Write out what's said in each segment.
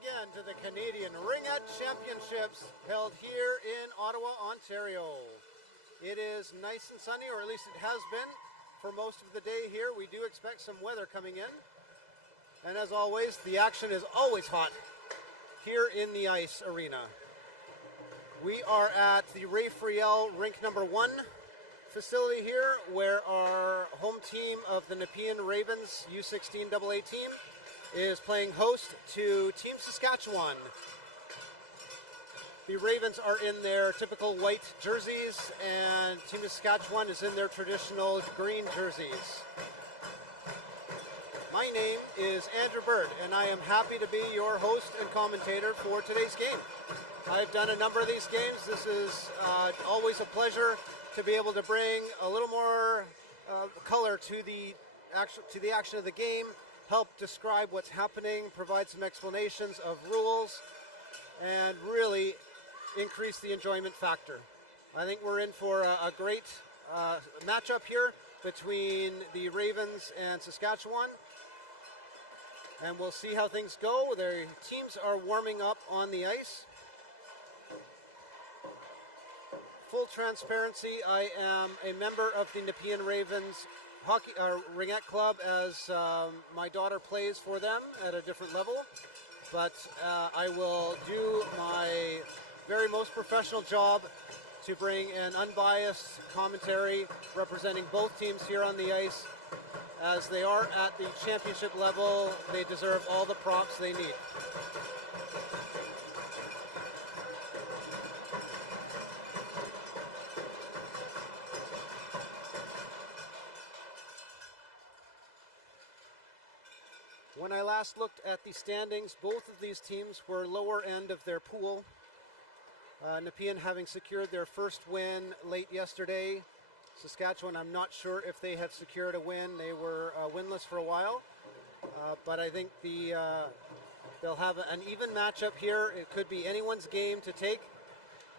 again to the Canadian Ringette Championships held here in Ottawa, Ontario. It is nice and sunny, or at least it has been for most of the day here. We do expect some weather coming in. And as always, the action is always hot here in the ice arena. We are at the Friel Rink number 1 facility here, where our home team of the Nepean-Ravens U16AA team is playing host to Team-Saskatchewan. The Ravens are in their typical white jerseys, and Team-Saskatchewan is in their traditional green jerseys. My name is Andrew Bird, and I am happy to be your host and commentator for today's game. I've done a number of these games. This is always a pleasure to be able to bring a little more color to the action of the game, help describe what's happening, provide some explanations of rules, and really increase the enjoyment factor. I think we're in for a great matchup here between the Ravens and Saskatchewan, and we'll see how things go. Their teams are warming up on the ice. Full transparency, I am a member of the Nepean-Ravens hockey Ringette Club, as my daughter plays for them at a different level, but I will do my very most professional job to bring an unbiased commentary representing both teams here on the ice. As they are at the championship level, they deserve all the props they need. When I last looked at the standings, both of these teams were lower end of their pool. Nepean having secured their first win late yesterday. Saskatchewan, I'm not sure if they have secured a win. They were winless for a while, but I think they'll have an even matchup here. It could be anyone's game to take,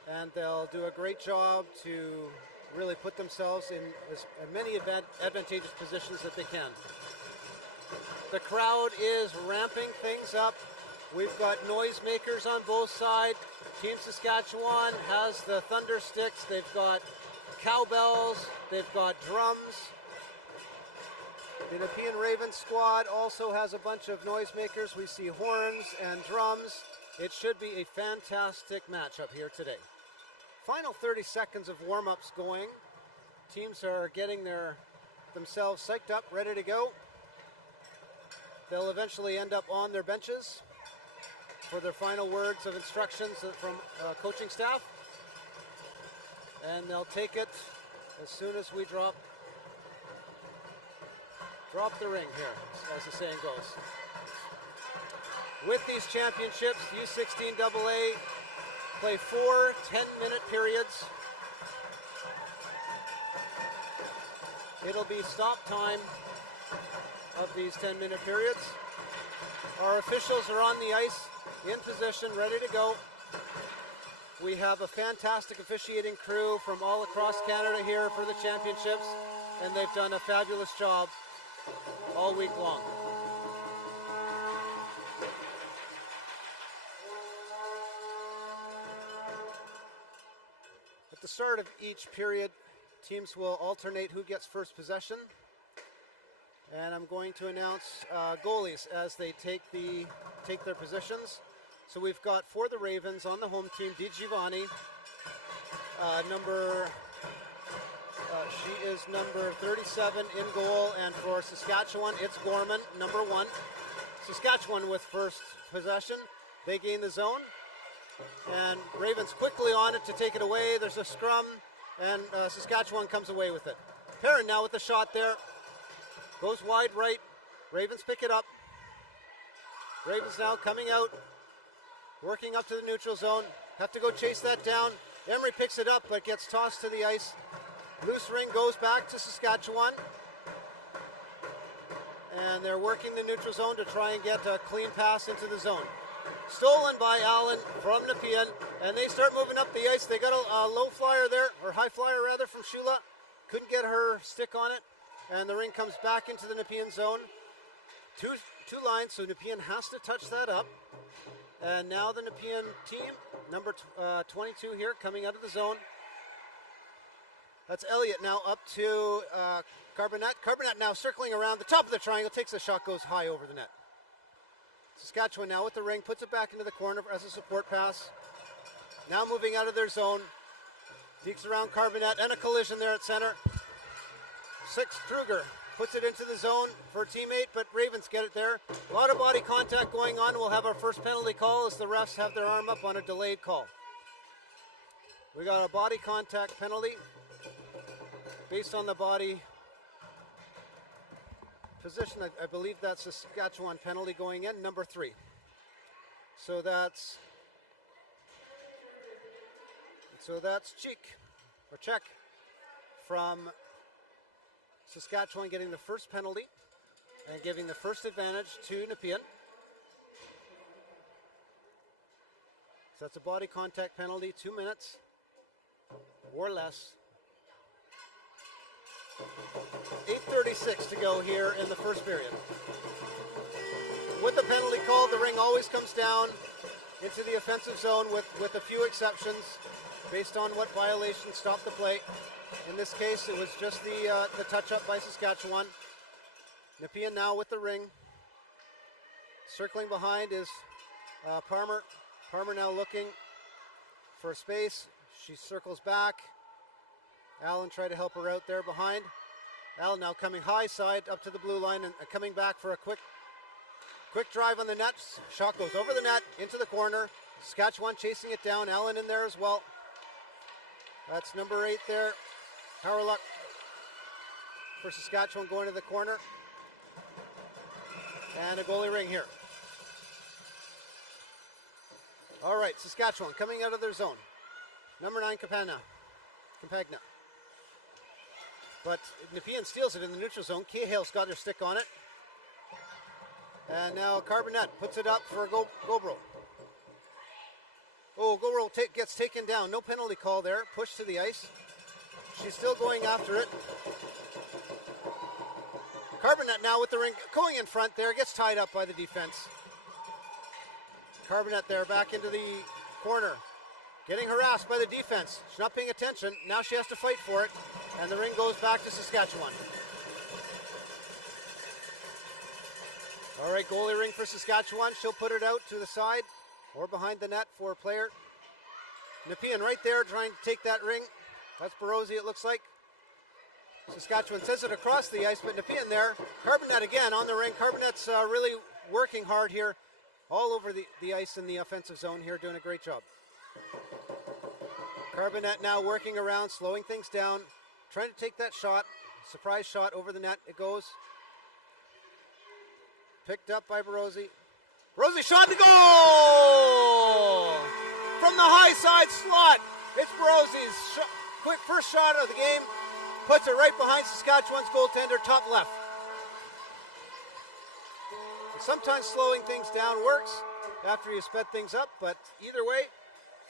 and they'll do a great job to really put themselves in as many advantageous positions that they can. The crowd is ramping things up. We've got noisemakers on both sides. Team Saskatchewan has the thunder sticks. They've got cowbells. They've got drums. The Nepean-Ravens squad also has a bunch of noisemakers. We see horns and drums. It should be a fantastic matchup here today. Final 30 seconds of warm-ups going. Teams are getting themselves psyched up, ready to go. They'll eventually end up on their benches for their final words of instructions from coaching staff. And they'll take it as soon as we drop the ring here, as the saying goes. With these championships, U16AA play 4 10-minute periods. It'll be stop time of these 10-minute periods. Our officials are on the ice, in position, ready to go. We have a fantastic officiating crew from all across Canada here for the championships, and they've done a fabulous job all week long. At the start of each period, teams will alternate who gets first possession. And I'm going to announce goalies as they take their positions. So we've got, for the Ravens on the home team, DiGiovanni. She is number 37 in goal. And for Saskatchewan, it's Gorman, number 1. Saskatchewan with first possession. They gain the zone. And Ravens quickly on it to take it away. There's a scrum, and Saskatchewan comes away with it. Perrin now with the shot there. Goes wide right. Ravens pick it up. Ravens now coming out. Working up to the neutral zone. Have to go chase that down. Emery picks it up, but gets tossed to the ice. Loose ring goes back to Saskatchewan. And they're working the neutral zone to try and get a clean pass into the zone. Stolen by Allen from Nepean, and they start moving up the ice. They got a low flyer there, or high flyer rather, from Shula. Couldn't get her stick on it. And the ring comes back into the Nepean zone. Two lines, so Nepean has to touch that up. And now the Nepean team, number 22 here, coming out of the zone. That's Elliott now up to Carbonet. Carbonet now circling around the top of the triangle, takes a shot, goes high over the net. Saskatchewan now with the ring, puts it back into the corner as a support pass. Now moving out of their zone. Deeks around Carbonet and a collision there at center. Kruger puts it into the zone for a teammate, but Ravens get it there. A lot of body contact going on. We'll have our first penalty call as the refs have their arm up on a delayed call. We got a body contact penalty based on the body position. I believe that's a Saskatchewan penalty going in, number 3. So that's check from Saskatchewan getting the first penalty and giving the first advantage to Nepean. So that's a body contact penalty, 2 minutes or less. 8:36 to go here in the first period. With the penalty call, the ring always comes down into the offensive zone with a few exceptions based on what violations stop the play. In this case, it was just the touch-up by Saskatchewan. Nepean now with the ring. Circling behind is Parmer. Parmer now looking for space. She circles back. Allen tried to help her out there behind. Allen now coming high side up to the blue line and coming back for a quick drive on the net. Shot goes over the net, into the corner. Saskatchewan chasing it down. Allen in there as well. That's number 8 there. Power luck for Saskatchewan going to the corner. And a goalie ring here. All right, Saskatchewan coming out of their zone. Number 9, Campagna. But Nepean steals it in the neutral zone. Cahill's got her stick on it. And now Carbonet puts it up for Gobro. Oh, Gobro gets taken down. No penalty call there. Push to the ice. She's still going after it. Carbonet now with the ring going in front there. Gets tied up by the defense. Carbonet there back into the corner. Getting harassed by the defense. She's not paying attention. Now she has to fight for it. And the ring goes back to Saskatchewan. All right, goalie ring for Saskatchewan. She'll put it out to the side or behind the net for a player. Nepean right there trying to take that ring. That's Barozzi, it looks like. Saskatchewan sends it across the ice, but Nepean there. Carbonet again on the ring. Carbonet's really working hard here. All over the ice in the offensive zone here, doing a great job. Carbonet now working around, slowing things down, trying to take that shot. Surprise shot over the net. It goes. Picked up by Barozzi. Barozzi shot to goal! From the high side slot. It's Barozzi's quick first shot of the game. Puts it right behind Saskatchewan's goaltender, top left. Sometimes slowing things down works after you sped things up, but either way,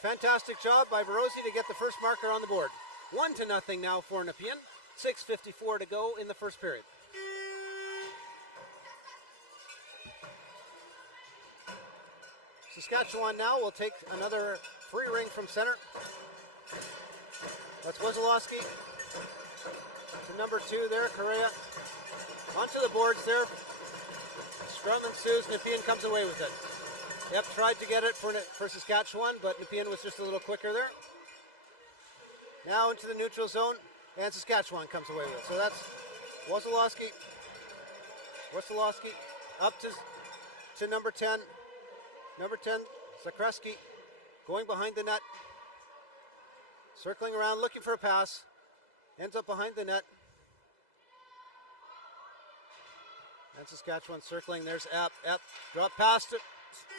fantastic job by Barozzi to get the first marker on the board. 1-0 now for Nepean. 6:54 to go in the first period. Saskatchewan now will take another free ring from center. That's Wozolowski to number 2 there, Correa. Onto the boards there. Scrum ensues. Nepean comes away with it. Yep, tried to get it for Saskatchewan, but Nepean was just a little quicker there. Now into the neutral zone, and Saskatchewan comes away with it. So that's Wozolowski up to number 10. Number 10, Zakreski, going behind the net. Circling around, looking for a pass. Ends up behind the net. And Saskatchewan circling. There's Epp. Drop past it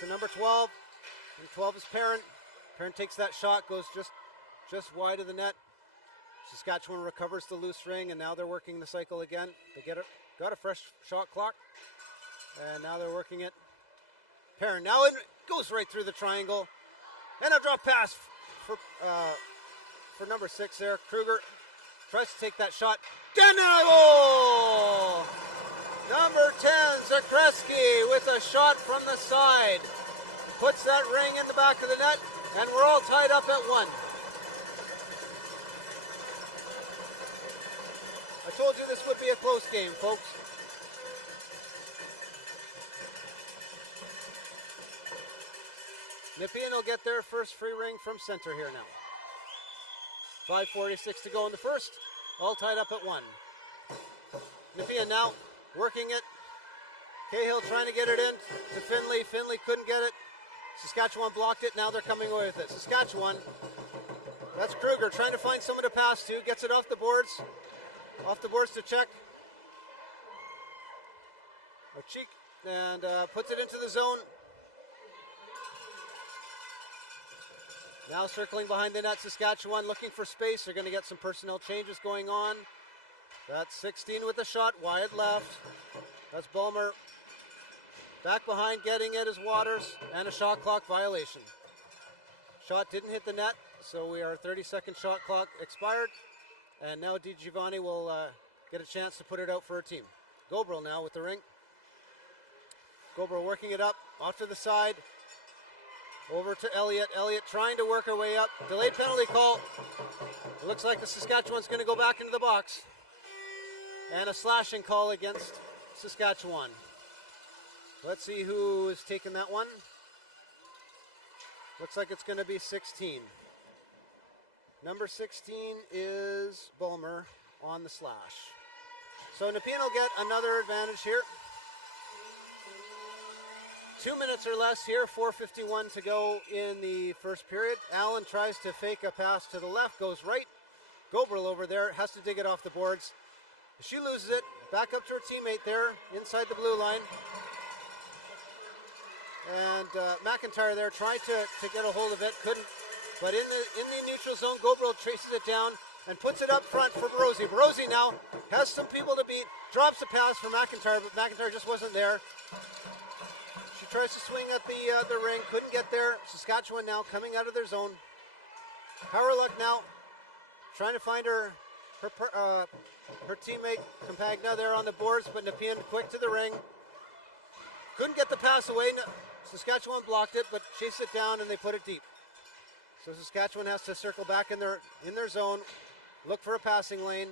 to number 12. And 12 is Perrin. Perrin takes that shot, goes just wide of the net. Saskatchewan recovers the loose ring, and now they're working the cycle again. They got a fresh shot clock. And now they're working it. Perrin now goes right through the triangle. And a drop pass for number 6 there. Kruger tries to take that shot. Goal! Number 10, Zakreski with a shot from the side. puts that ring in the back of the net, and we're all tied up at 1. I told you this would be a close game, folks. Nepean will get their first free ring from center here now. 5:46 to go in the first. All tied up at 1. Nepean now working it. Cahill trying to get it in to Finley. Finley couldn't get it. Saskatchewan blocked it. Now they're coming away with it. Saskatchewan. That's Kruger trying to find someone to pass to. Gets it off the boards. Off the boards to check. Or Cheek. And puts it into the zone. Now circling behind the net, Saskatchewan looking for space. They're going to get some personnel changes going on. That's 16 with the shot, wide left. That's Bulmer. Back behind, getting it is Waters, and a shot clock violation. Shot didn't hit the net, so we are 30-second shot clock expired. And now DiGiovanni will get a chance to put it out for her team. Gobrel now with the ring. Gobrel working it up, off to the side. Over to Elliott. Elliott trying to work her way up. Delayed penalty call. It looks like the Saskatchewan's going to go back into the box. And a slashing call against Saskatchewan. Let's see who is taking that one. Looks like it's going to be 16. Number 16 is Bulmer on the slash. So Nepean will get another advantage here. 2 minutes or less here, 4:51 to go in the first period. Allen tries to fake a pass to the left, goes right. Gobrel over there has to dig it off the boards. She loses it, back up to her teammate there, inside the blue line. And McIntyre there tried to get a hold of it, couldn't. But in the neutral zone, Gobrel chases it down and puts it up front for Barozzi. Barozzi now has some people to beat, drops a pass for McIntyre, but McIntyre just wasn't there. She tries to swing at the ring, couldn't get there. Saskatchewan now coming out of their zone. Powerluck now trying to find her teammate Campagna there on the boards, but Nepean quick to the ring. Couldn't get the pass away. Saskatchewan blocked it, but chased it down and they put it deep. So Saskatchewan has to circle back in their zone, look for a passing lane,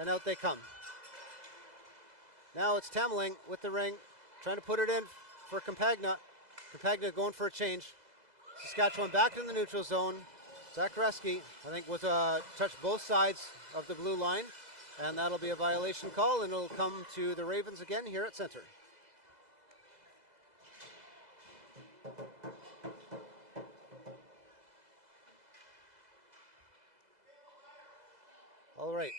and out they come. Now it's Tameling with the ring, trying to put it in for Campagna. Campagna going for a change. Saskatchewan back in the neutral zone. Zakareski, I think, was touched both sides of the blue line, and that'll be a violation call, and it'll come to the Ravens again here at center. All right.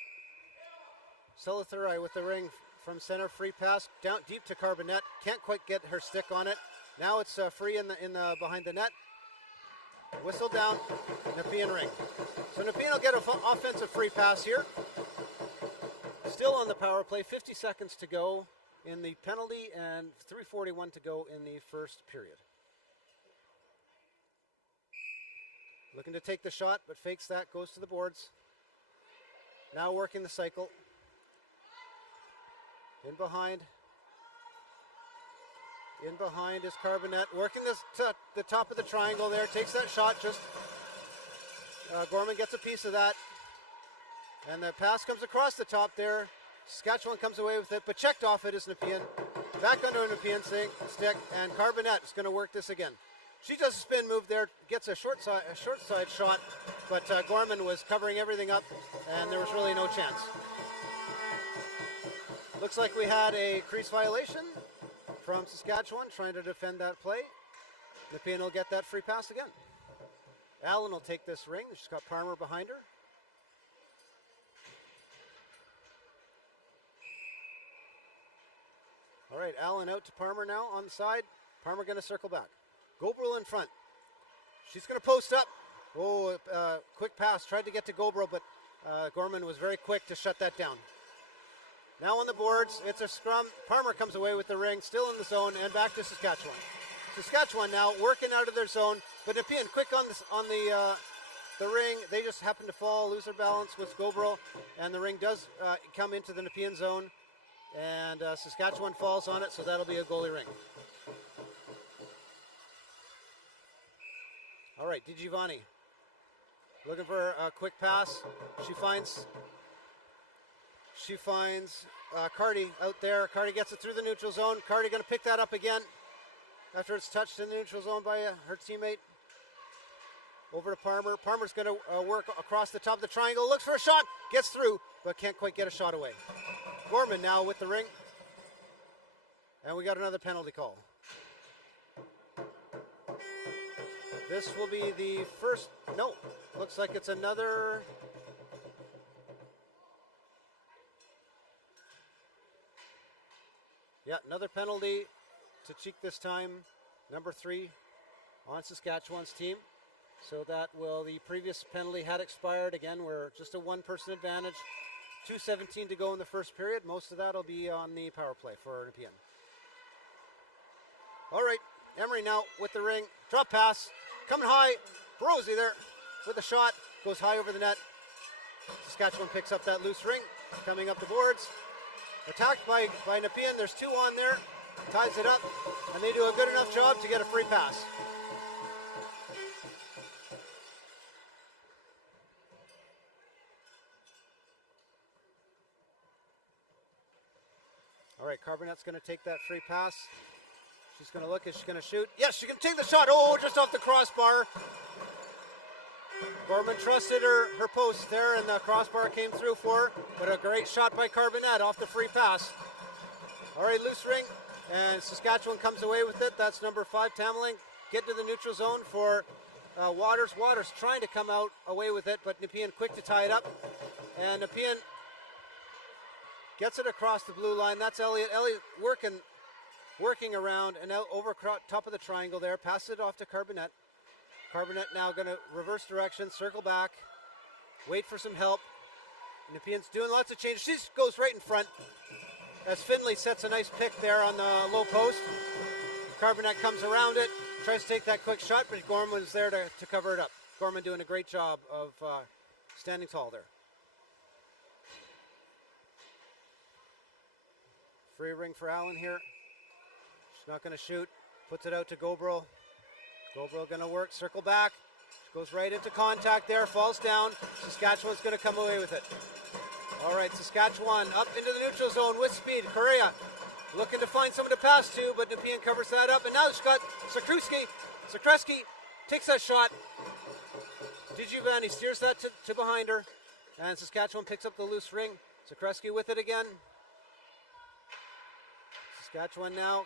Selithurai with the ring from center, free pass down deep to Carbonet. Can't quite get her stick on it. Now it's free in the behind the net. Whistle down, Nepean ring. So Nepean will get an offensive free pass here. Still on the power play, 50 seconds to go in the penalty and 3:41 to go in the first period. Looking to take the shot, but fakes that, goes to the boards. Now working the cycle. In behind is Carbonet. Working the top of the triangle there. Takes that shot. Just Gorman gets a piece of that. And the pass comes across the top there. Saskatchewan comes away with it, but checked off it is Nepean. Back under Nepean stick, and Carbonet is going to work this again. She does a spin move there, gets a short side shot, but Gorman was covering everything up, and there was really no chance. Looks like we had a crease violation from Saskatchewan trying to defend that play. Nepean will get that free pass again. Allen will take this ring. She's got Parmer behind her. All right, Allen out to Parmer now on the side. Parmer going to circle back. Gobrel in front. She's going to post up. Oh, quick pass. Tried to get to Gobrel, but Gorman was very quick to shut that down. Now on the boards, it's a scrum. Parmer comes away with the ring, still in the zone, and back to Saskatchewan. Saskatchewan now working out of their zone, but Nepean quick on the ring. They just happen to fall, lose their balance with Gobrel, and the ring does come into the Nepean zone, and Saskatchewan falls on it, so that'll be a goalie ring. All right, DiGiovanni looking for a quick pass. She finds Cardi out there. Cardi gets it through the neutral zone. Cardi going to pick that up again after it's touched in the neutral zone by her teammate. Over to Parmer. Parmer's going to work across the top of the triangle. Looks for a shot. Gets through, but can't quite get a shot away. Gorman now with the ring. And we got another penalty call. This will be the first. No, looks like it's another. Yeah, another penalty to Cheek this time. Number 3 on Saskatchewan's team. So that will, the previous penalty had expired. Again, we're just a one-person advantage. 2:17 to go in the first period. Most of that will be on the power play for Nepean. All right, Emery now with the ring. Drop pass, coming high. Brozy there with a shot. Goes high over the net. Saskatchewan picks up that loose ring. Coming up the boards. Attacked by Nepean. There's 2 on there. Ties it up. And they do a good enough job to get a free pass. All right, Carbonet's going to take that free pass. She's going to look. Is she going to shoot? Yes, she can take the shot. Oh, just off the crossbar. Gorman trusted her post there, and the crossbar came through for her. But a great shot by Carbonet off the free pass. All right, loose ring. And Saskatchewan comes away with it. That's number 5, Tameling. Get to the neutral zone for Waters. Waters trying to come out away with it, but Nepean quick to tie it up. And Nepean gets it across the blue line. That's Elliott. Elliott working around and out over top of the triangle there. Passes it off to Carbonet. Carbonet now going to reverse direction, circle back, wait for some help. Nepean's doing lots of changes. She goes right in front as Finley sets a nice pick there on the low post. Carbonet comes around it, tries to take that quick shot, but Gorman's there to cover it up. Gorman doing a great job of standing tall there. Free ring for Allen here. She's not going to shoot. Puts it out to Gobro. Gobro going to work, circle back. She goes right into contact there, falls down. Saskatchewan's going to come away with it. All right, Saskatchewan up into the neutral zone with speed. Correa looking to find someone to pass to, but Nepean covers that up. And now she's got Sakreski takes that shot. DiGiovanni steers that to behind her. And Saskatchewan picks up the loose ring. Sakreski with it again. Saskatchewan now.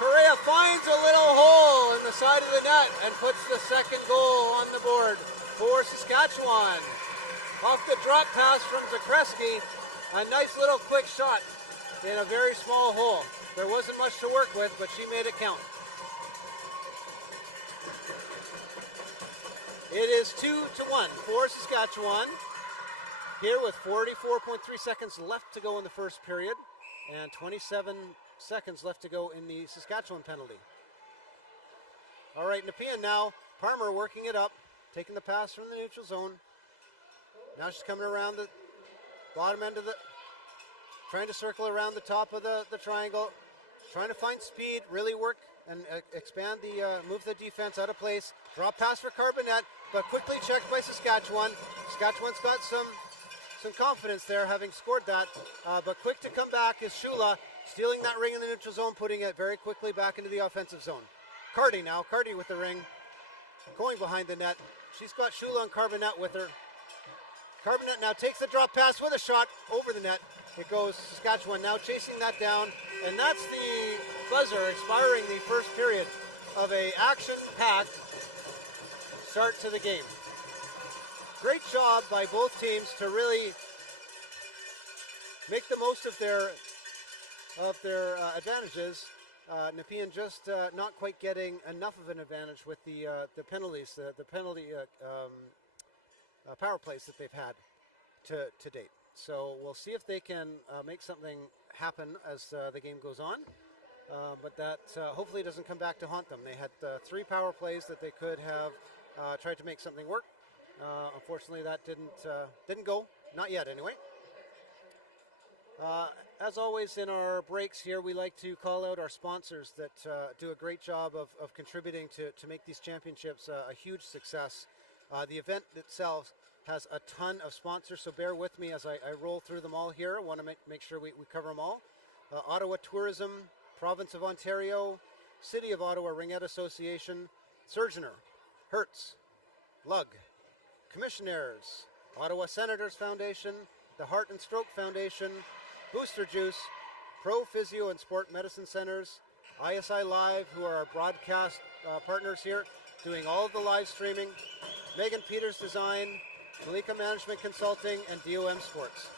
Correa finds a little hole in the side of the net and puts the second goal on the board for Saskatchewan. Off the drop pass from Zakreski, a nice little quick shot in a very small hole. There wasn't much to work with, but she made it count. It is 2-1 for Saskatchewan. Here with 44.3 seconds left to go in the first period and 27 seconds left to go in the Saskatchewan penalty. All right, Nepean now. Parmer working it up, taking the pass from the neutral zone. Now she's coming around the bottom end of trying to circle around the top of the triangle, trying to find speed, really work and expand move the defense out of place. Drop pass for Carbonet, but quickly checked by Saskatchewan. Saskatchewan's got some confidence there, having scored that, but quick to come back is Shula, stealing that ring in the neutral zone, putting it very quickly back into the offensive zone. Cardi now, Cardi with the ring, going behind the net. She's got Shula and Carbonet with her. Carbonet now takes the drop pass with a shot over the net. It goes Saskatchewan now chasing that down, and that's the buzzer expiring the first period of a action-packed start to the game. Great job by both teams to really make the most of their advantages. Nepean just not quite getting enough of an advantage with the penalties, the penalty power plays that they've had to date. So we'll see if they can make something happen as the game goes on. But that hopefully doesn't come back to haunt them. They had 3 power plays that they could have tried to make something work. Unfortunately, that didn't go. Not yet, anyway. As always in our breaks here, we like to call out our sponsors that do a great job of contributing to make these championships a huge success. The event itself has a ton of sponsors, so bear with me as I roll through them all here. I want to make sure we cover them all. Ottawa Tourism, Province of Ontario, City of Ottawa Ringette Association, Surgeoner, Hertz, Lug, Commissionaires, Ottawa Senators Foundation, the Heart and Stroke Foundation, Booster Juice, Pro Physio and Sport Medicine Centers, ISI Live, who are our broadcast partners here, doing all of the live streaming, Megan Peters Design, Malika Management Consulting, and DOM Sports.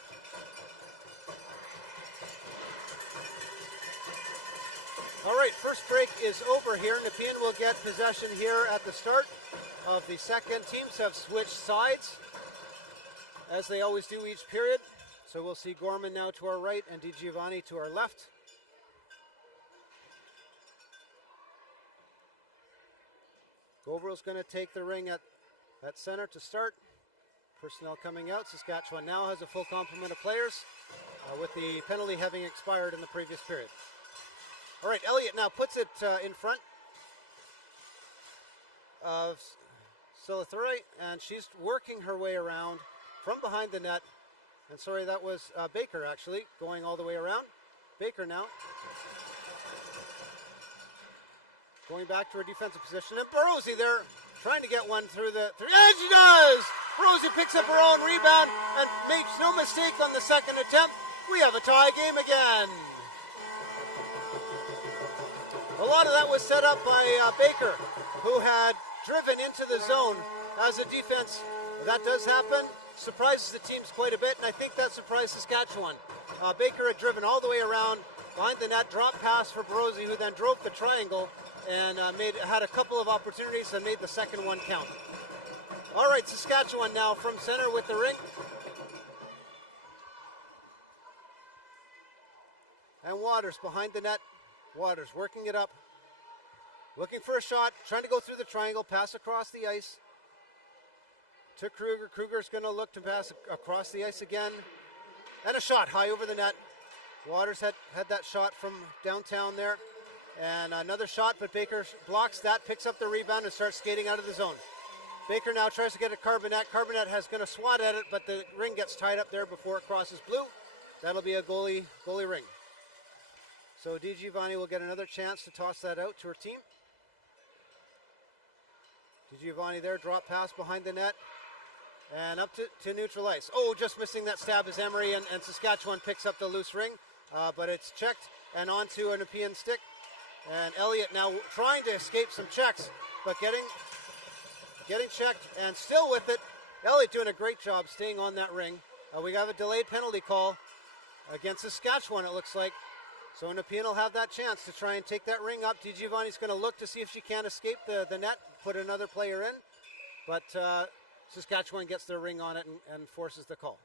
All right, first break is over here. Nepean will get possession here at the start of the second. Teams have switched sides, as they always do each period. So we'll see Gorman now to our right and Di Giovanni to our left. Goverill's going to take the ring at center to start. Personnel coming out. Saskatchewan now has a full complement of players, with the penalty having expired in the previous period. All right, Elliott now puts it in front of Silithuri, and she's working her way around from behind the net. And sorry, that was Baker actually, going all the way around. Baker now going back to her defensive position. And Barozzi there trying to get one through the... And she does! Barozzi picks up her own rebound and makes no mistake on the second attempt. We have a tie game again. A lot of that was set up by Baker, who had driven into the zone as a defense. That does happen. Surprises the teams quite a bit, and I think that surprised Saskatchewan. Baker had driven all the way around behind the net, drop pass for Barozzi, who then drove the triangle and had a couple of opportunities and made the second one count. All right, Saskatchewan now from center with the Rink. And Waters behind the net. Waters working it up, looking for a shot, trying to go through the triangle, pass across the ice to Kruger. Kruger's going to look to pass across the ice again, and a shot high over the net. Waters had that shot from downtown there, and another shot, but Baker blocks that, picks up the rebound, and starts skating out of the zone. Baker now tries to get at Carbonet. Carbonet has going to swat at it, but the ring gets tied up there before it crosses blue. That'll be a goalie ring. So Di Giovanni will get another chance to toss that out to her team. Di Giovanni there, drop pass behind the net. And up to neutral ice. Oh, just missing that stab is Emery, and Saskatchewan picks up the loose ring. But it's checked and onto a Nepean stick. And Elliott now trying to escape some checks, but getting checked and still with it. Elliott doing a great job staying on that ring. We got a delayed penalty call against Saskatchewan, it looks like. So Nepean will have that chance to try and take that ring up. Di Giovanni's going to look to see if she can escape the net, put another player in. But Saskatchewan gets their ring on it and forces the call.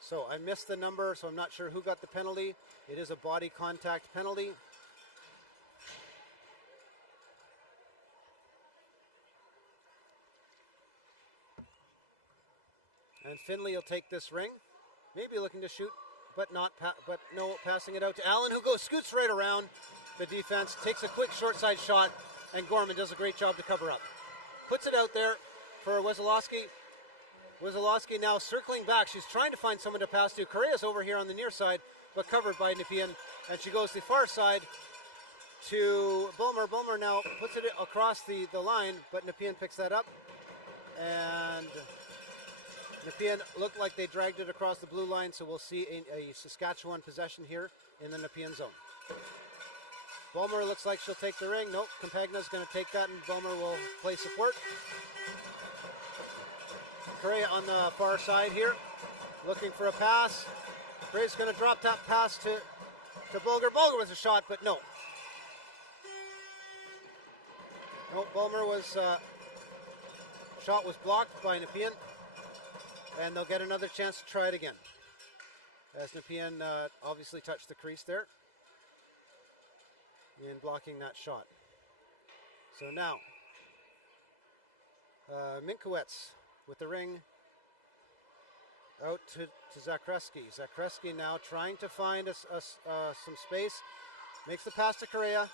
So I missed the number, so I'm not sure who got the penalty. It is a body contact penalty. And Finley will take this ring, maybe looking to shoot, but no, passing it out to Allen, who scoots right around the defense, takes a quick short side shot, and Gorman does a great job to cover up. Puts it out there for Wesolowski. Wesolowski now circling back. She's trying to find someone to pass to. Correa's over here on the near side, but covered by Nepean, and she goes the far side to Bulmer. Bulmer now puts it across the line, but Nepean picks that up, and Nepean looked like they dragged it across the blue line, so we'll see a Saskatchewan possession here in the Nepean zone. Bulmer looks like she'll take the ring. Nope, Campagna's going to take that, and Bulmer will play support. Correa on the far side here, looking for a pass. Correa's going to drop that pass to Bulger. Bulger was a shot, but no. No, Bulmer shot was blocked by Nepean. And they'll get another chance to try it again, as Nepean obviously touched the crease there in blocking that shot. So now Minkowitz with the ring out to Zakreski. Zakreski now trying to find some space. Makes the pass to Correa.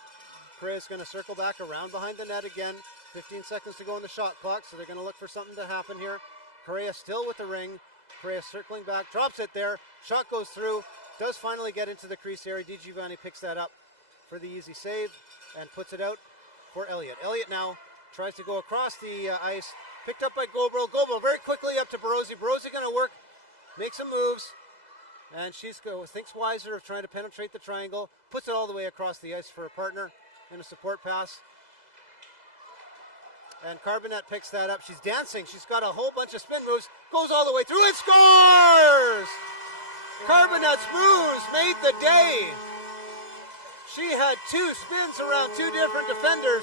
Correa's going to circle back around behind the net again. 15 seconds to go on the shot clock, so they're going to look for something to happen here. Correa still with the ring. Correa circling back, drops it there. Shot goes through. Does finally get into the crease area. DiGiovanni picks that up for the easy save and puts it out for Elliott. Elliott now tries to go across the ice. Picked up by Goebel. Goebel very quickly up to Barozzi. Barozzi going to work, make some moves, and she thinks wiser of trying to penetrate the triangle. Puts it all the way across the ice for a partner in a support pass. And Carbonet picks that up. She's dancing. She's got a whole bunch of spin moves. Goes all the way through and scores! Carbonet's moves made the day. She had 2 spins around 2 different defenders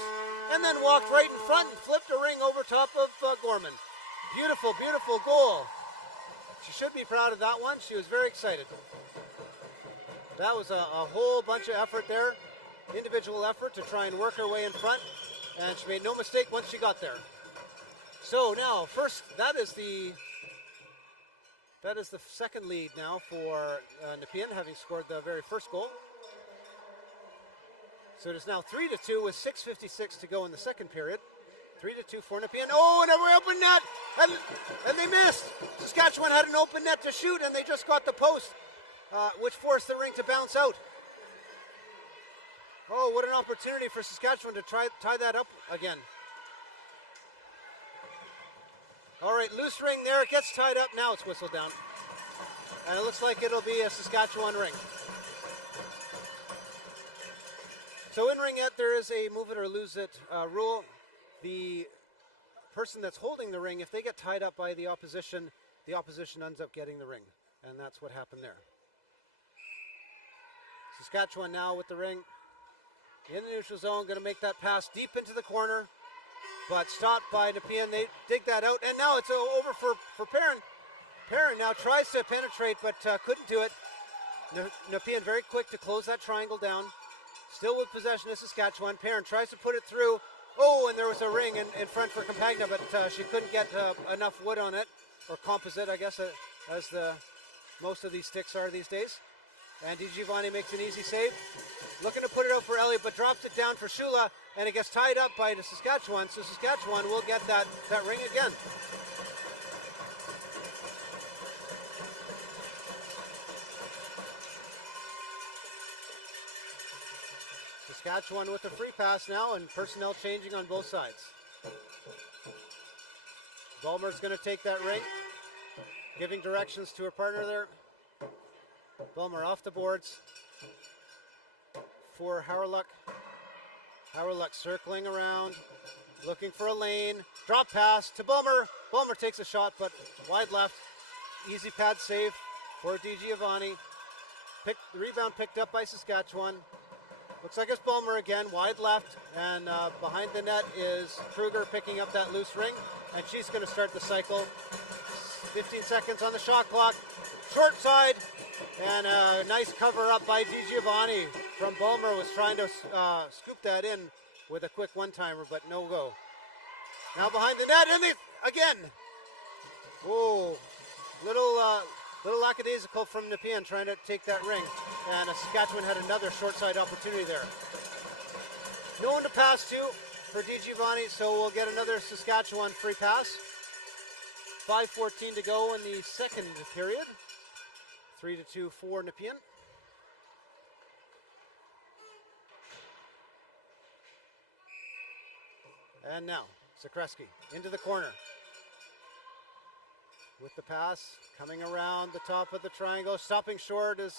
and then walked right in front and flipped a ring over top of Gorman. Beautiful, beautiful goal. She should be proud of that one. She was very excited. That was a whole bunch of effort there. Individual effort to try and work her way in front. And she made no mistake once she got there. So now, first, that is the second lead now for Nepean, having scored the very first goal. So it is now 3-2 with 6:56 to go in the second period. 3-2 for Nepean. Oh, and an open net! And they missed! Saskatchewan had an open net to shoot, and they just got the post, which forced the ring to bounce out. Oh, what an opportunity for Saskatchewan to tie that up again. All right, loose ring there. It gets tied up. Now it's whistled down. And it looks like it'll be a Saskatchewan ring. So in ringette, there is a move it or lose it rule. The person that's holding the ring, if they get tied up by the opposition ends up getting the ring. And that's what happened there. Saskatchewan now with the ring. In the neutral zone, going to make that pass deep into the corner, but stopped by Nepean. They dig that out, and now it's over for Perrin. Perrin now tries to penetrate, but couldn't do it. Nepean very quick to close that triangle down. Still with possession of Saskatchewan. Perrin tries to put it through. Oh, and there was a ring in front for Campagna, but she couldn't get enough wood on it, or composite, I guess, as most of these sticks are these days. And DiGiovanni makes an easy save. Looking to put it out for Elliott, but drops it down for Shula, and it gets tied up by the Saskatchewan, so Saskatchewan will get that ring again. Saskatchewan with the free pass now, and personnel changing on both sides. Ballmer's going to take that ring, giving directions to her partner there. Ballmer off the boards for Hauerluck. Hauerluck circling around, looking for a lane. Drop pass to Ballmer. Ballmer takes a shot, but wide left. Easy pad save for DiGiovanni. The rebound picked up by Saskatchewan. Looks like it's Ballmer again, wide left, and behind the net is Kruger picking up that loose ring, and she's going to start the cycle. 15 seconds on the shot clock. Short side, and a nice cover up by DiGiovanni from Ballmer. Was trying to scoop that in with a quick one-timer, but no go. Now behind the net, and again. Whoa, little lackadaisical from Nepean trying to take that ring, and Saskatchewan had another short side opportunity there. No one to pass to for DiGiovanni, so we'll get another Saskatchewan free pass. 5:14 to go in the second period. 3-2 for Nepean. And now, Zakreski into the corner. With the pass, coming around the top of the triangle, stopping short and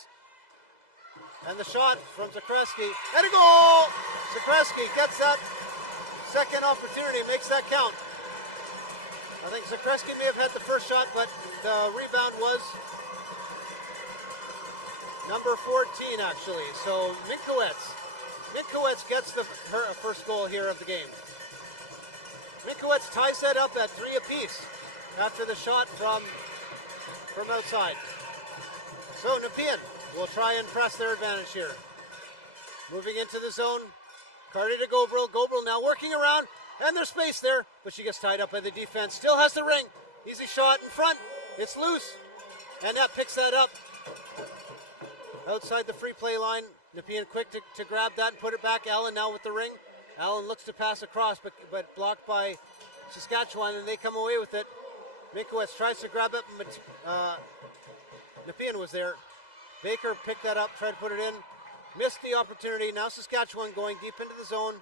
the shot from Zakreski, and a goal! Zakreski gets that second opportunity, makes that count. I think Zakreski may have had the first shot, but the rebound was number 14, actually. So Minkowitz gets her first goal here of the game. Minkowitz ties that up at 3 apiece after the shot from outside. So Nepean will try and press their advantage here. Moving into the zone. Carty to Goebel. Goebel now working around. And there's space there, but she gets tied up by the defense. Still has the ring. Easy shot in front. It's loose. And that picks that up. Outside the free play line. Nepean quick to grab that and put it back. Allen now with the ring. Allen looks to pass across, but blocked by Saskatchewan, and they come away with it. Minkowitz tries to grab it. Nepean was there. Baker picked that up, tried to put it in. Missed the opportunity. Now Saskatchewan going deep into the zone.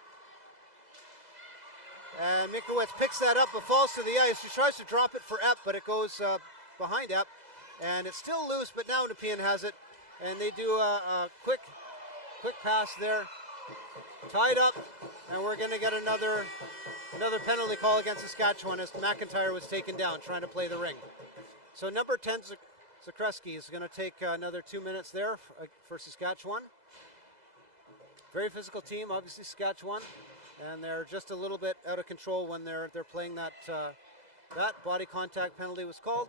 And Minkowitz picks that up but falls to the ice. She tries to drop it for Epp, but it goes behind Epp. And it's still loose, but now Nepean has it. And they do a quick pass there. Tied up, and we're going to get another penalty call against Saskatchewan as McIntyre was taken down trying to play the ring. So number 10, Zakreski, is going to take another 2 minutes there for Saskatchewan. Very physical team, obviously Saskatchewan, and they're just a little bit out of control when they're playing that body contact penalty was called.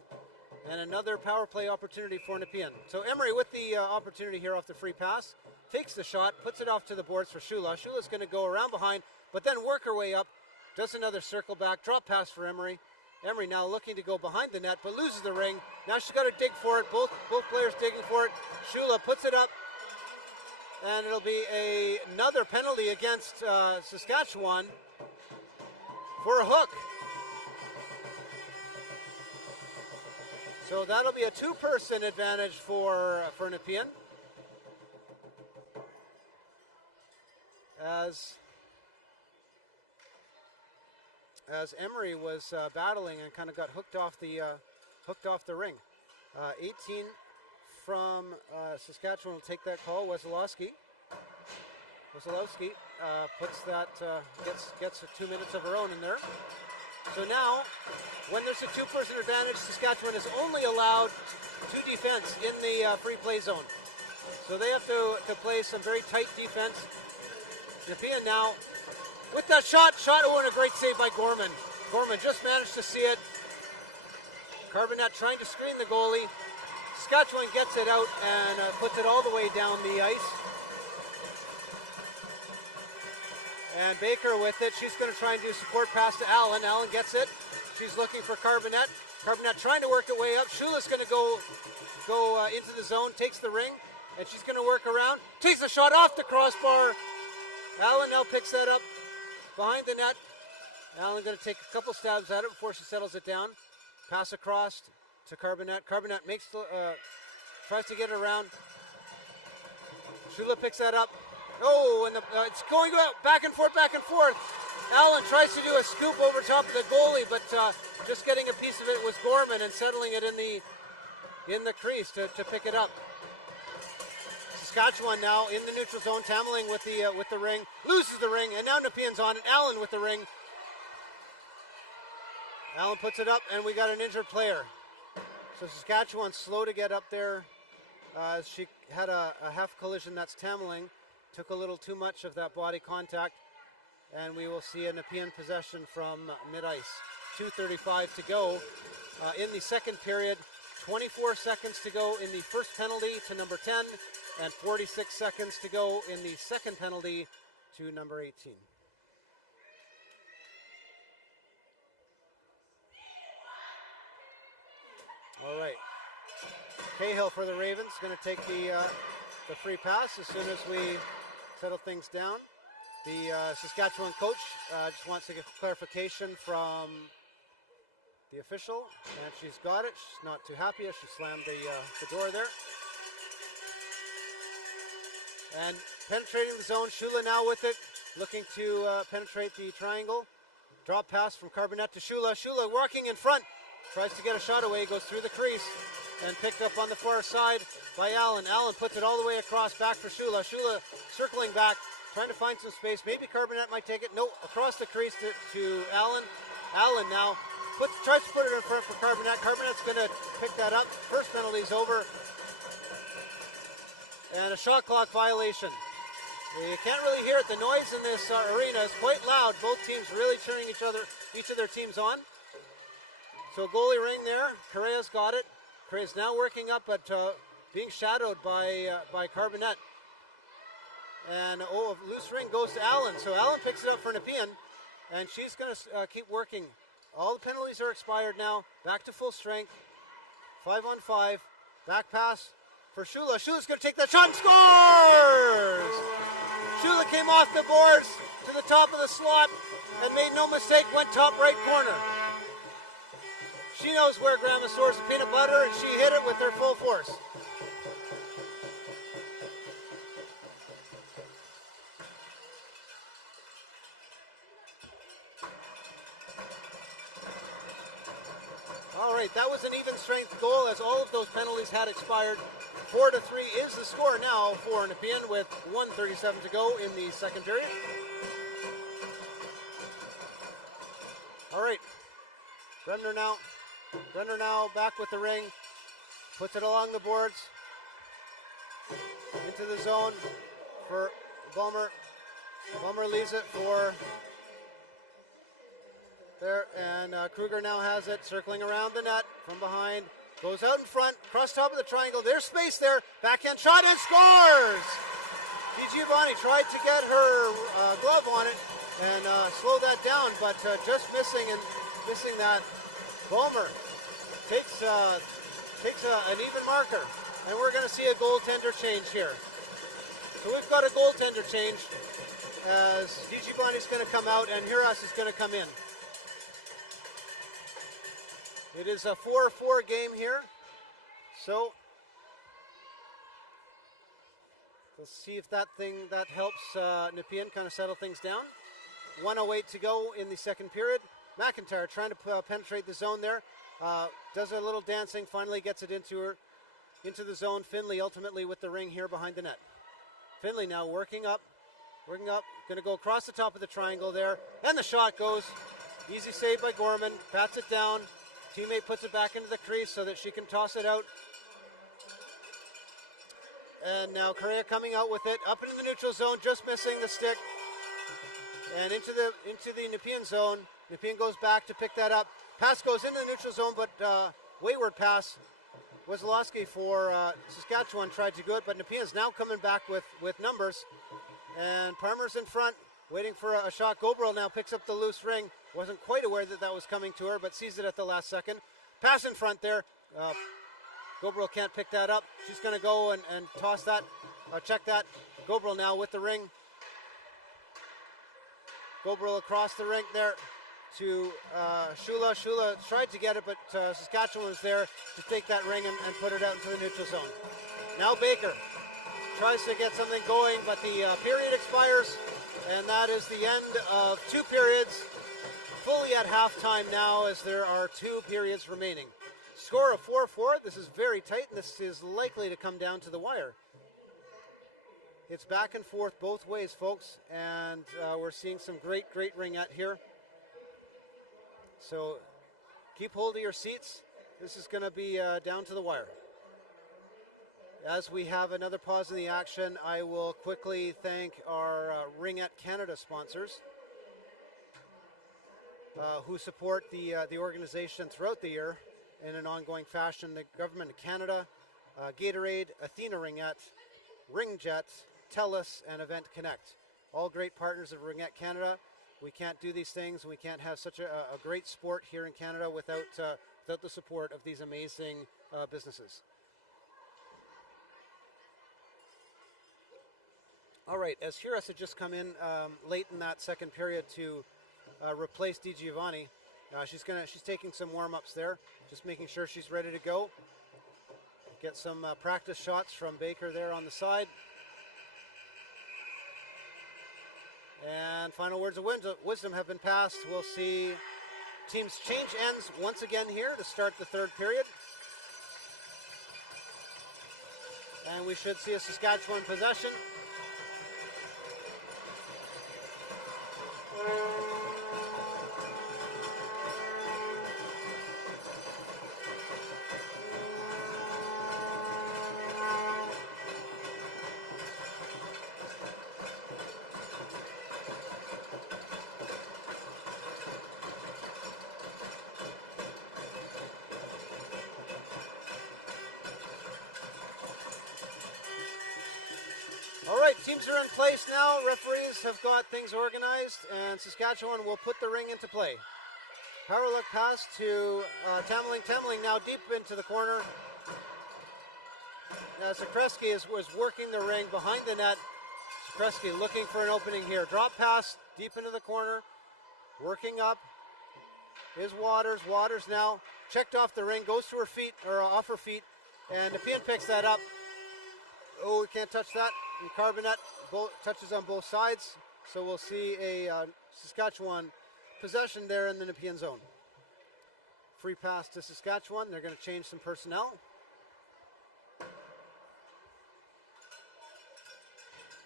And another power play opportunity for Nepean. So Emery with the opportunity here off the free pass, takes the shot, puts it off to the boards for Shula. Shula's going to go around behind, but then work her way up, does another circle back, drop pass for Emery. Emery now looking to go behind the net, but loses the ring. Now she's got to dig for it, both players digging for it. Shula puts it up, and it'll be another penalty against Saskatchewan for a hook. So that'll be a two-person advantage for Nepean. As Emery was battling and kind of got hooked off the ring. 18 from Saskatchewan will take that call. Wesolowski puts that gets 2 minutes of her own in there. So now, when there's a two-person advantage, Saskatchewan is only allowed two defense in the free play zone. So they have to play some very tight defense. Nepean now with that shot, oh, and a great save by Gorman. Gorman just managed to see it. Carbonet trying to screen the goalie. Saskatchewan gets it out and puts it all the way down the ice. And Baker with it. She's going to try and do a support pass to Allen. Allen gets it. She's looking for Carbonet. Carbonet trying to work her way up. Shula's going to go into the zone, takes the ring, and she's going to work around. Takes a shot off the crossbar. Allen now picks that up behind the net. Allen going to take a couple stabs at it before she settles it down. Pass across to Carbonet. Carbonet tries to get it around. Shula picks that up. Oh, and it's going back and forth. Allen tries to do a scoop over top of the goalie, but just getting a piece of it was Gorman and settling it in the crease to pick it up. Saskatchewan now in the neutral zone, Tamerling with the ring, loses the ring, and now Nepean's on it. Allen with the ring. Allen puts it up, and we got an injured player. So Saskatchewan's slow to get up there. She had a half collision. That's Tamerling. Took a little too much of that body contact, and we will see a Nepean possession from mid-ice. 2:35 to go in the second period. 24 seconds to go in the first penalty to number 10, and 46 seconds to go in the second penalty to number 18. All right. Cahill for the Ravens going to take the free pass as soon as we settle things down. The Saskatchewan coach just wants to get clarification from the official, and she's got it. She's not too happy as she slammed the door there. And penetrating the zone, Shula now with it, looking to penetrate the triangle. Drop pass from Carbonet to Shula. Shula walking in front, tries to get a shot away, goes through the crease, and picked up on the far side by Allen. Allen puts it all the way across, back for Shula. Shula circling back, trying to find some space. Maybe Carbonet might take it. No, across the crease to Allen. Allen now tries to put it in front for Carbonet. Carbonet's going to pick that up. First penalty's over. And a shot clock violation. You can't really hear it. The noise in this arena is quite loud. Both teams really cheering each of their teams on. So goalie ring there. Correa's got it. Correa's now working up, but being shadowed by Carbonet. And a loose ring goes to Allen. So Allen picks it up for Nepean. and she's going to keep working. All the penalties are expired now. Back to full strength. 5-on-5. Back pass for Shula. Shula's going to take that shot and scores! Shula came off the boards to the top of the slot and made no mistake, went top right corner. She knows where Grandma stores the peanut butter, and she hit it with her full force. All right, that was an even strength goal as all of those penalties had expired. 4-3 is the score now for Nepean with 1:37 to go in the second period. All right, Bremner now back with the ring, puts it along the boards, into the zone for Bulmer. Bulmer leaves it for there, and Kruger now has it, circling around the net from behind, goes out in front, cross top of the triangle, there's space there, backhand shot and scores! Giovanni tried to get her glove on it and slow that down, but just missing that. Bulmer takes an even marker, and we're going to see a goaltender change here. So we've got a goaltender change as Giovanni's going to come out and Huras is going to come in. It is a 4-4 game here, so let's see if that helps Nepean kind of settle things down. 1:08 to go in the second period. McIntyre trying to penetrate the zone there. Does a little dancing, finally gets it into the zone. Finley ultimately with the ring here behind the net. Finley now working up, going to go across the top of the triangle there, and the shot goes. Easy save by Gorman, pats it down. Teammate puts it back into the crease so that she can toss it out. And now Correa coming out with it, up into the neutral zone, just missing the stick. And into the Nepean zone. Nepean goes back to pick that up. Pass goes into the neutral zone, but wayward pass. Wazlowski for Saskatchewan tried to do it, but Nepean's now coming back with numbers. And Parmer's in front, waiting for a shot. Gobrel now picks up the loose ring. Wasn't quite aware that was coming to her, but sees it at the last second. Pass in front there. Gobrel can't pick that up. She's going to go and toss that, check that. Gobrel now with the ring. Gobrel across the rink there to Shula. Shula tried to get it, but Saskatchewan was there to take that ring and put it out into the neutral zone. Now Baker tries to get something going, but the period expires, and that is the end of two periods. Fully at halftime now as there are two periods remaining. Score of 4-4. This is very tight, and this is likely to come down to the wire. It's back and forth both ways, folks, and we're seeing some great ringette here. So keep hold of your seats. This is going to be down to the wire. As we have another pause in the action, I will quickly thank our Ringette Canada sponsors who support the organization throughout the year in an ongoing fashion. The Government of Canada, Gatorade, Athena Ringette, Ringjet, TELUS, and Event Connect. All great partners of Ringette Canada. We can't do these things. We can't have such a great sport here in Canada without the support of these amazing businesses. All right, as Huras had just come in late in that second period to replace Di Giovanni, she's taking some warm-ups there, just making sure she's ready to go. Get some practice shots from Baker there on the side. And final words of wisdom have been passed. We'll see teams change ends once again here to start the third period. And we should see a Saskatchewan possession. All right, Teams are in place now. Referees have got things organized, and Saskatchewan will put the ring into play. Power look pass to Tameling. Tameling now deep into the corner. Now Zakreski was working the ring behind the net. Zakreski looking for an opening here. Drop pass deep into the corner. Working up. Is Waters. Waters now checked off the ring. Goes to her feet, or off her feet. And Nepean picks that up. Oh, we can't touch that. And Carbonet touches on both sides. So we'll see a Saskatchewan possession there in the Nepean zone. Free pass to Saskatchewan. They're going to change some personnel.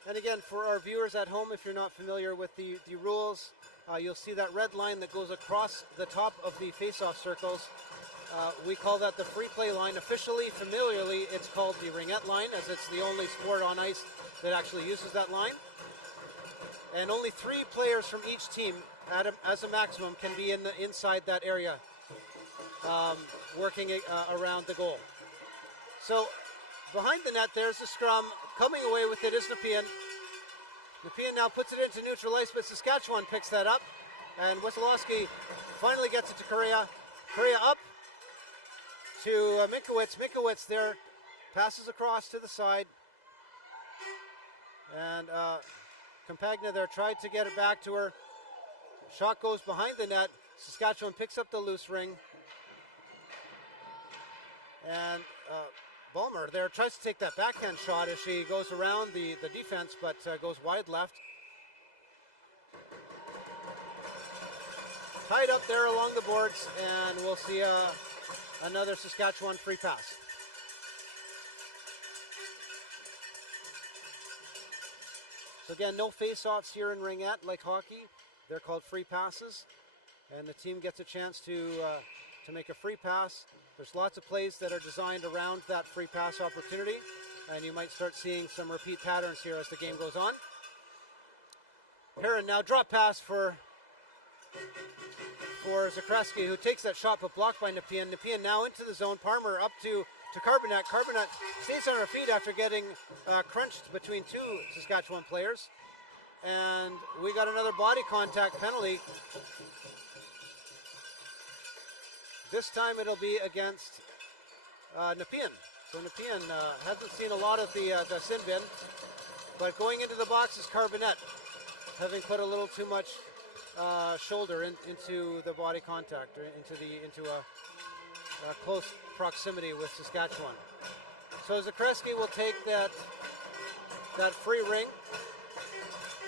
And again, for our viewers at home, if you're not familiar with the rules, you'll see that red line that goes across the top of the face-off circles. We call that the free play line. Officially, familiarly, it's called the ringette line, as it's the only sport on ice that actually uses that line. And only 3 players from each team, as a maximum, can be inside that area, working around the goal. So behind the net, there's the scrum. Coming away with it is Nepean. Nepean now puts it into neutral ice, but Saskatchewan picks that up. And Wesolowski finally gets it to Correa. Correa up to Minkowitz. Minkowitz there passes across to the side. And Campagna there tried to get it back to her. Shot goes behind the net. Saskatchewan picks up the loose ring. And Bulmer there tries to take that backhand shot as she goes around the defense, but goes wide left. Tied up there along the boards, and we'll see another Saskatchewan free pass. So again, no face-offs here in ringette like hockey. They're called free passes, and the team gets a chance to make a free pass. There's lots of plays that are designed around that free pass opportunity, and you might start seeing some repeat patterns here as the game goes on. Heron now drop pass for Zakreski, who takes that shot but blocked by Nepean. Nepean now into the zone. Parmer up to Carbonet. Carbonet stays on her feet after getting crunched between 2 Saskatchewan players. And we got another body contact penalty. This time it'll be against Nepean. So Nepean hasn't seen a lot of the sin bin, but going into the box is Carbonet, having put a little too much shoulder into the body contact, or into a close proximity with Saskatchewan. So Zakreski will take that free ring,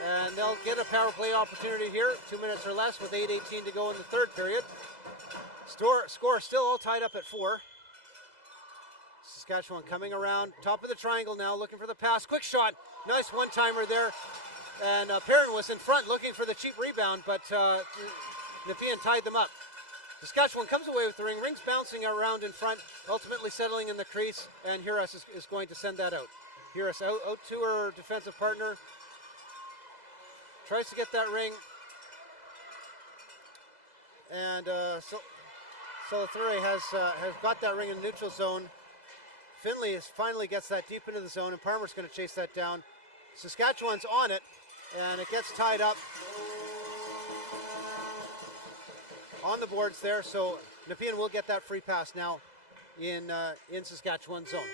and they'll get a power play opportunity here. 2 minutes or less with 8:18 to go in the third period. Score still all tied up at 4. Saskatchewan coming around top of the triangle now, looking for the pass. Quick shot, nice one-timer there. And Perrin was in front looking for the cheap rebound, but Nepean tied them up. Saskatchewan comes away with the ring. Rink's bouncing around in front, ultimately settling in the crease, and Huras is going to send that out. Huras out to her defensive partner. Tries to get that ring. And Solothuri has got that ring in the neutral zone. Finley finally gets that deep into the zone, and Parmer's going to chase that down. Saskatchewan's on it, and it gets tied up on the boards there. So Nepean will get that free pass now in Saskatchewan's zone.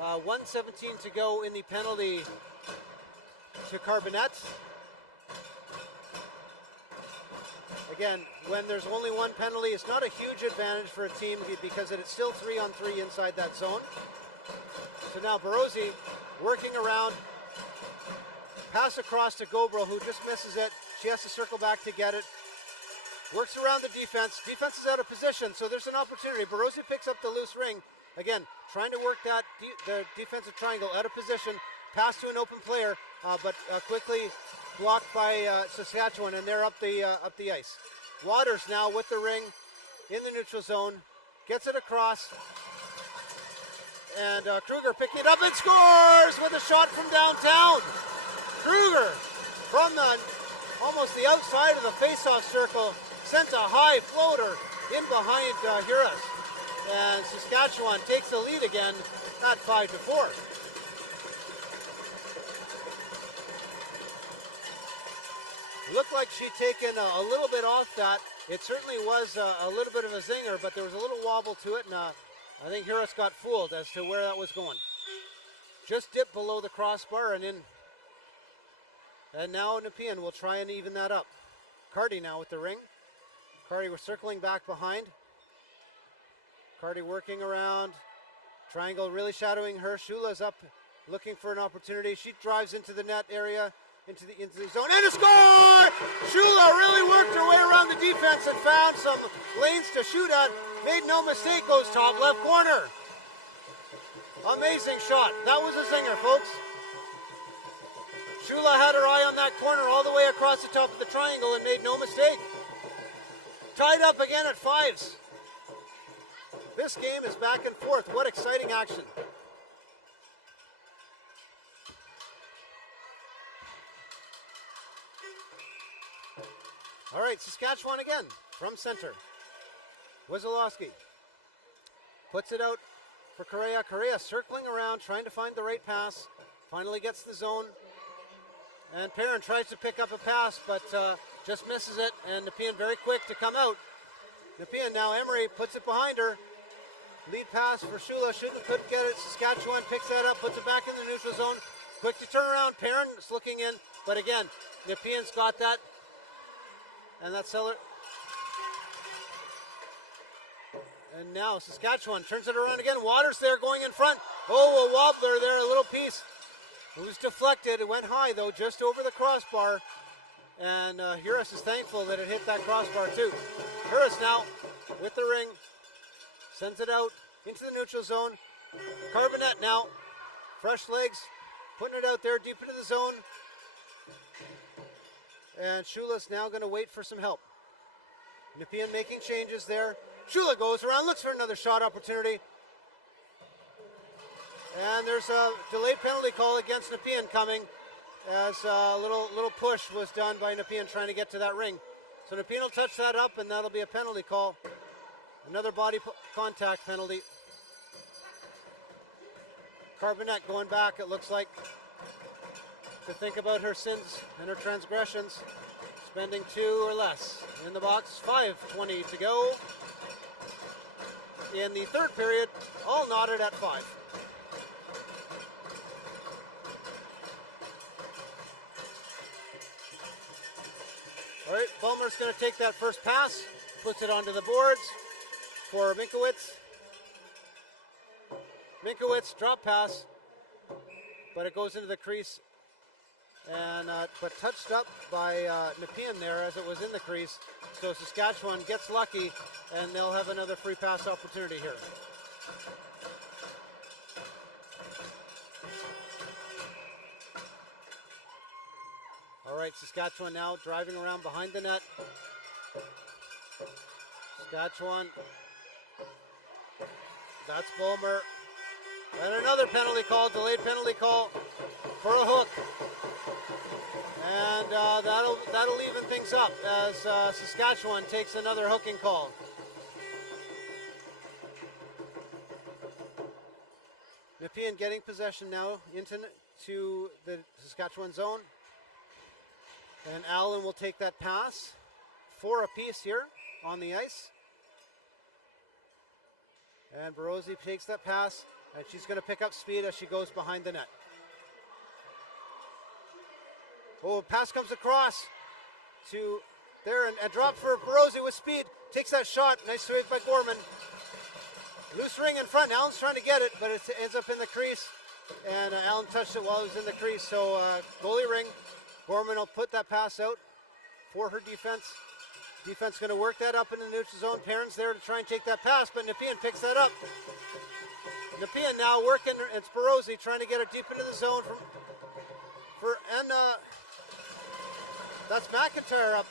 1:17 to go in the penalty to Carbonet. Again, when there's only one penalty, it's not a huge advantage for a team because it's still 3-on-3 inside that zone. So now Barozzi working around. Pass across to Gobro, who just misses it. She has to circle back to get it. Works around the defense. Defense is out of position, so there's an opportunity. Barozzi picks up the loose ring. Again, trying to work that the defensive triangle out of position. Pass to an open player, but quickly blocked by Saskatchewan, and they're up the ice. Waters now with the ring in the neutral zone, gets it across, and Kruger picking it up and scores with a shot from downtown. Kruger from almost the outside of the face-off circle sent a high floater in behind Huras, and Saskatchewan takes the lead again at 5-4. Looked like she'd taken a little bit off that. It certainly was a little bit of a zinger, but there was a little wobble to it, and I think Harris got fooled as to where that was going. Just dipped below the crossbar and in. And now Nepean will try and even that up. Carty now with the ring. Carty was circling back behind. Carty working around. Triangle really shadowing her. Shula's up looking for an opportunity. She drives into the net area, into the zone, and a score! Shula really worked her way around the defense and found some lanes to shoot at. Made no mistake, goes top left corner. Amazing shot. That was a zinger, folks. Shula had her eye on that corner all the way across the top of the triangle and made no mistake. Tied up again at 5s. This game is back and forth. What exciting action. All right, Saskatchewan again from center. Wizolowski puts it out for Correa. Correa circling around, trying to find the right pass. Finally gets the zone. And Perrin tries to pick up a pass, but just misses it. And Nepean very quick to come out. Nepean now, Emery puts it behind her. Lead pass for Shula. Couldn't get it. Saskatchewan picks that up, puts it back in the neutral zone. Quick to turn around. Perrin is looking in. But again, Nepean's got that. And that's Seller. And now Saskatchewan turns it around again. Waters there going in front. Oh, a wobbler there, a little piece. It was deflected. It went high, though, just over the crossbar. And Harris is thankful that it hit that crossbar, too. Harris now with the ring. Sends it out into the neutral zone. Carbonet now. Fresh legs. Putting it out there deep into the zone. And Shula's now going to wait for some help. Nepean making changes there. Shula goes around, looks for another shot opportunity. And there's a delayed penalty call against Nepean coming as a little push was done by Nepean trying to get to that ring. So Nepean will touch that up and that'll be a penalty call. Another body contact penalty. Carbonet going back, it looks like, to think about her sins and her transgressions. Spending 2 or less in the box. 5:20 to go in the third period, all knotted at 5. All right, Bulmer's going to take that first pass, puts it onto the boards for Minkowitz. Minkowitz, drop pass, but it goes into the crease, and but touched up by Nepean there as it was in the crease. So Saskatchewan gets lucky, and they'll have another free pass opportunity here. All right, Saskatchewan now driving around behind the net. Saskatchewan, that's Bulmer. And another penalty call, delayed penalty call for a hook. And that'll even things up as Saskatchewan takes another hooking call. Nepean getting possession now into the Saskatchewan zone. And Allen will take that pass. 4 apiece here on the ice. And Barozzi takes that pass, and she's going to pick up speed as she goes behind the net. Oh, pass comes across to there and drop for Barozzi with speed. Takes that shot. Nice save by Gorman. Loose ring in front. Allen's trying to get it, but it ends up in the crease. And Allen touched it while he was in the crease. So goalie ring. Gorman will put that pass out for her defense. Defense going to work that up in the neutral zone. Perrin's there to try and take that pass, but Nepean picks that up. Nepean now working. It's Barozzi trying to get it deep into the zone and that's McIntyre up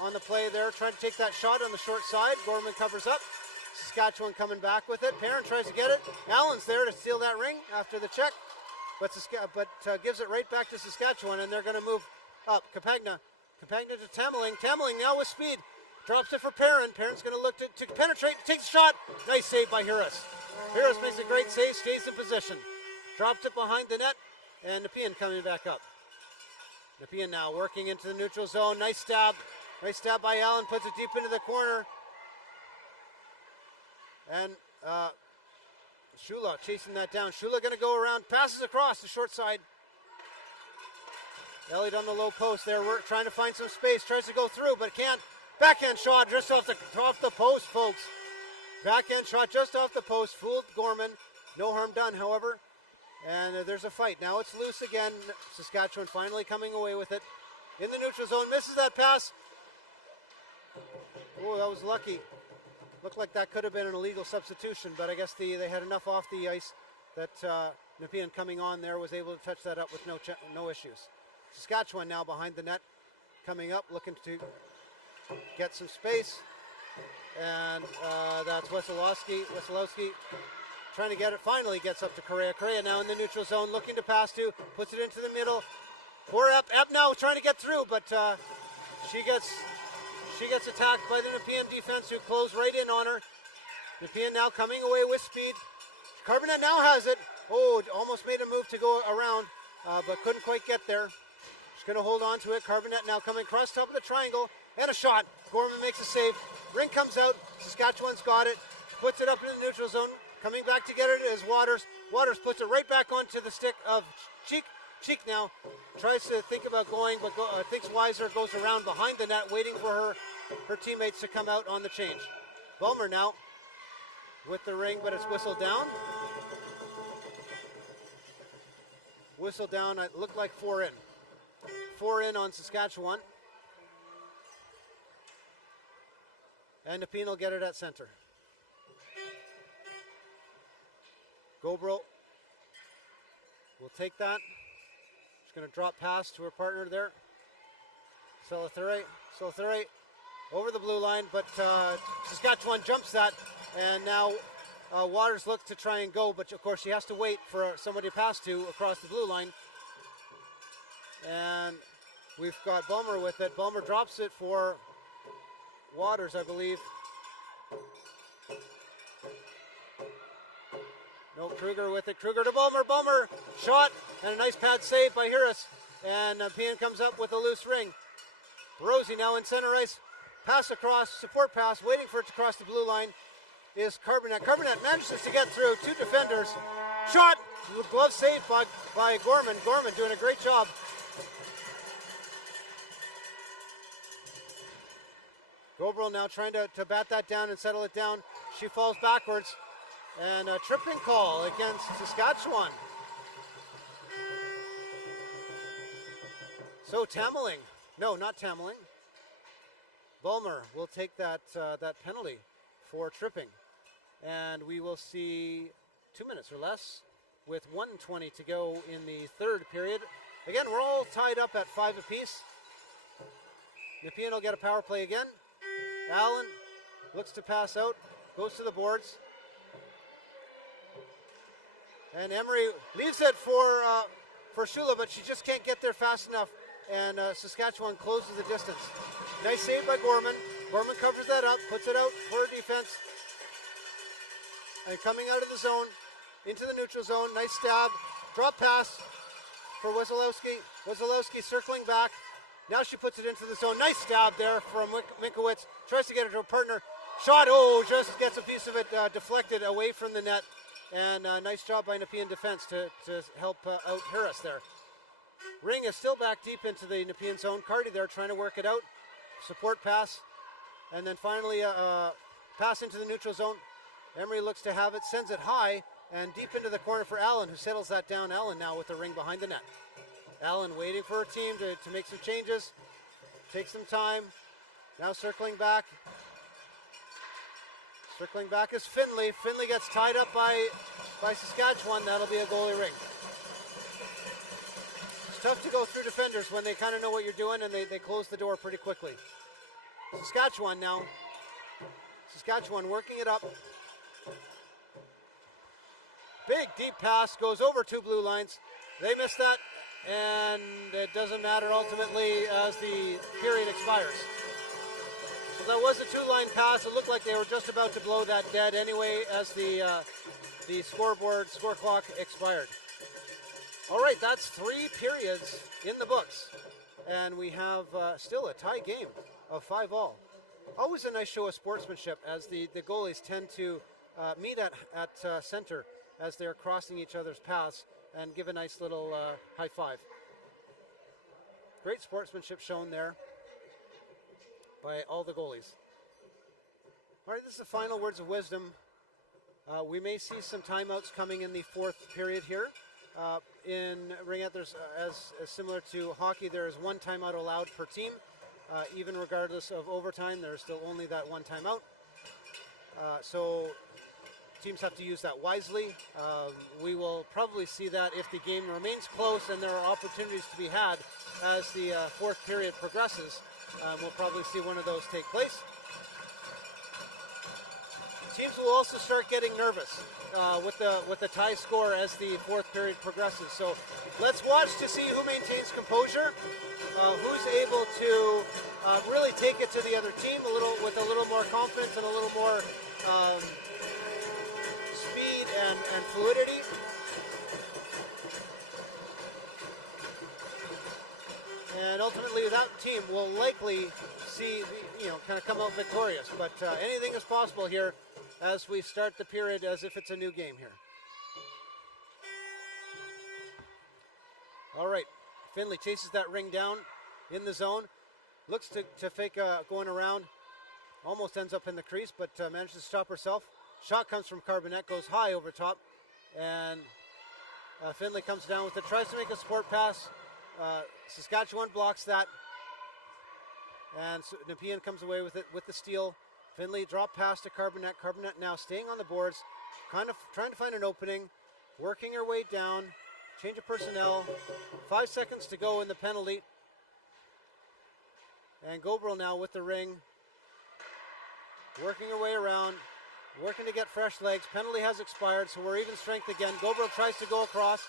on the play there, trying to take that shot on the short side. Gorman covers up. Saskatchewan coming back with it. Perrin tries to get it. Allen's there to steal that ring after the check, but gives it right back to Saskatchewan, and they're going to move up. Capagna to Tameling. Tameling now with speed. Drops it for Perrin. Perrin's going to look to penetrate, takes the shot. Nice save by Harris. Harris makes a great save, stays in position. Drops it behind the net, and Nepean coming back up. Nepean now working into the neutral zone. Nice stab. Nice stab by Allen. Puts it deep into the corner. And Shula chasing that down. Shula going to go around. Passes across the short side. Elliott on the low post there. We're trying to find some space. Tries to go through, but can't. Backhand shot just off the post, folks. Backhand shot just off the post. Fooled Gorman. No harm done, however. And there's a fight. Now it's loose again. Saskatchewan finally coming away with it. In the neutral zone. Misses that pass. Oh, that was lucky. Looked like that could have been an illegal substitution, but I guess they had enough off the ice that Nepean coming on there was able to touch that up with no issues. Saskatchewan now behind the net. Coming up, looking to get some space. And that's Wesolowski. Wesolowski trying to get it. Finally gets up to Correa. Correa now in the neutral zone, looking to pass to. Puts it into the middle. For Epp. Epp now trying to get through, but she gets attacked by the Nepean defense, who close right in on her. Nepean now coming away with speed. Carbonet now has it. Oh, almost made a move to go around, but couldn't quite get there. She's going to hold on to it. Carbonet now coming across top of the triangle. And a shot. Gorman makes a save. Rink comes out. Saskatchewan's got it. Puts it up in the neutral zone. Coming back to get it is Waters. Waters puts it right back onto the stick of Cheek. Cheek now tries to think about going, but thinks wiser, goes around behind the net, waiting for her teammates to come out on the change. Bulmer now with the ring, but it's whistled down. Whistle down. It looked like 4 in. 4 in on Saskatchewan. And Nepean will get it at center. Gobro will take that. She's going to drop pass to her partner there. Salathere over the blue line, but Saskatchewan jumps that, and now Waters looks to try and go, but of course she has to wait for somebody to pass to across the blue line. And we've got Bulmer with it. Bulmer drops it for Waters, I believe. No, Kruger with it. Kruger to Bulmer. Bulmer shot and a nice pad save by Harris. And Nepean comes up with a loose ring. Rosie now in center ice. Pass across, support pass, waiting for it to cross the blue line is Carbonet. Carbonet manages to get through 2 defenders. Shot! Glove saved by Gorman. Gorman doing a great job. Gobrel now trying to bat that down and settle it down. She falls backwards. And a tripping call against Saskatchewan. So Tameling. No, not Tameling. Bulmer will take that penalty for tripping. And we will see 2 minutes or less with 1:20 to go in the third period. Again, we're all tied up at 5 apiece. Nepean will get a power play again. Allen looks to pass out, goes to the boards. And Emery leaves it for Shula, but she just can't get there fast enough. And Saskatchewan closes the distance. Nice save by Gorman. Gorman covers that up, puts it out for defense. And coming out of the zone, into the neutral zone. Nice stab. Drop pass for Wesolowski. Wesolowski circling back. Now she puts it into the zone. Nice stab there from Minkowitz. Tries to get it to her partner. Shot, just gets a piece of it deflected away from the net. And nice job by Nepean defense to help out Harris there. Ring is still back deep into the Nepean zone. Carty there trying to work it out. Support pass. And then finally pass into the neutral zone. Emery looks to have it, sends it high and deep into the corner for Allen, who settles that down. Allen now with the ring behind the net. Allen waiting for her team to make some changes. Takes some time. Now circling back. Circling back is Finley. Finley gets tied up by Saskatchewan. That'll be a goalie ring. It's tough to go through defenders when they kind of know what you're doing and they close the door pretty quickly. Saskatchewan now. Saskatchewan working it up. Big deep pass goes over 2 blue lines. They miss that, and it doesn't matter ultimately as the period expires. So that was a 2-line pass. It looked like they were just about to blow that dead anyway as the score clock expired. All right, that's 3 periods in the books. and we have still a tie game of 5-all. Always a nice show of sportsmanship as the goalies tend to meet at center as they're crossing each other's paths and give a nice little high five. Great sportsmanship shown there by all the goalies. All right, this is the final words of wisdom. We may see some timeouts coming in the fourth period here. In Ring, there's as similar to hockey, there is one timeout allowed per team. Even regardless of overtime, there's still only that one timeout. So teams have to use that wisely. We will probably see that if the game remains close and there are opportunities to be had as the fourth period progresses. We'll probably see one of those take place. Teams will also start getting nervous with the tie score as the fourth period progresses. So let's watch to see who maintains composure, who's able to really take it to the other team with a little more confidence and a little more speed and fluidity. And ultimately, that team will likely see, kind of come out victorious. But anything is possible here as we start the period as if it's a new game here. All right, Finley chases that ring down in the zone. Looks to fake going around. Almost ends up in the crease, but manages to stop herself. Shot comes from Carbonet, goes high over top. And Finley comes down with it, tries to make a support pass. Saskatchewan blocks that. And so Nepean comes away with it with the steal. Finley drop pass to Carbonet. Carbonet now staying on the boards, kind of trying to find an opening, working her way down. Change of personnel. 5 seconds to go in the penalty. And Gobrel now with the ring. Working her way around. Working to get fresh legs. Penalty has expired, so we're even strength again. Gobrel tries to go across.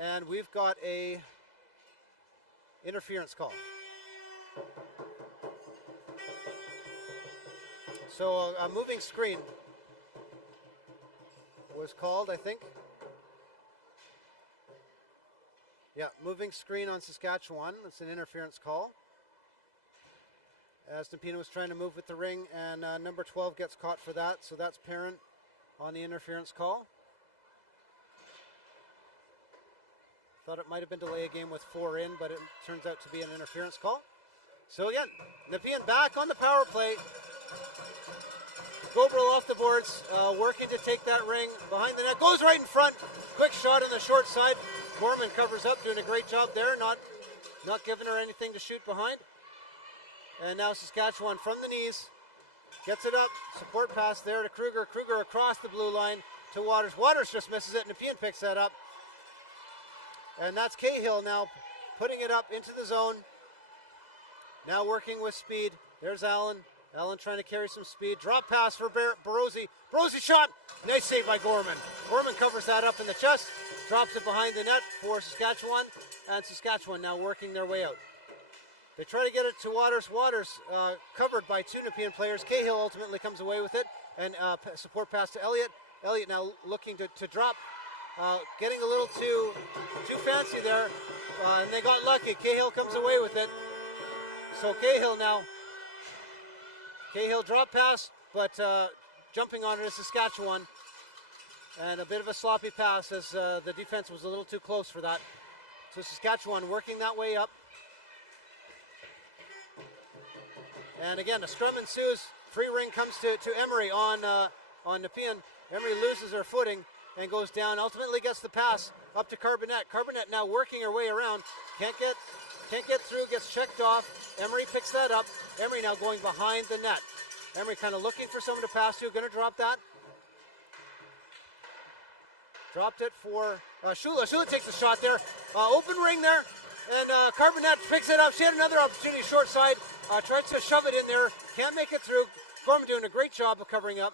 And we've got a interference call. So a moving screen was called, I think. Yeah, moving screen on Saskatchewan. It's an interference call. As Nepean was trying to move with the ring, and number 12 gets caught for that. So that's Parent on the interference call. Thought it might have been delay a game with 4 in, but it turns out to be an interference call. So again, Nepean back on the power play. Gobrel off the boards, working to take that ring behind the net. Goes right in front. Quick shot on the short side. Gorman covers up, doing a great job there. Not giving her anything to shoot behind. And now Saskatchewan from the knees. Gets it up. Support pass there to Kruger. Kruger across the blue line to Waters. Waters just misses it. Nepean picks that up. And that's Cahill now putting it up into the zone. Now working with speed. There's Allen. Allen trying to carry some speed. Drop pass for Barozzi. Barozzi shot. Nice save by Gorman. Gorman covers that up in the chest. Drops it behind the net for Saskatchewan. And Saskatchewan now working their way out. They try to get it to Waters. Waters covered by 2 Nepean players. Cahill ultimately comes away with it. And support pass to Elliott. Elliott now looking to drop. Getting a little too fancy there. And they got lucky. Cahill comes away with it. So Cahill drop pass, but jumping on it is Saskatchewan. And a bit of a sloppy pass as the defense was a little too close for that. So Saskatchewan working that way up. And again, a scrum ensues. Free ring comes to Emery on Nepean. Emery loses her footing and goes down. Ultimately gets the pass up to Carbonet. Carbonet now working her way around. Can't get through, gets checked off. Emery picks that up. Emery now going behind the net. Emery kind of looking for someone to pass to. Going to drop that. Dropped it for Shula. Shula takes a shot there. Open ring there. And Carbonet picks it up. She had another opportunity short side. Tries to shove it in there. Can't make it through. Gorman doing a great job of covering up.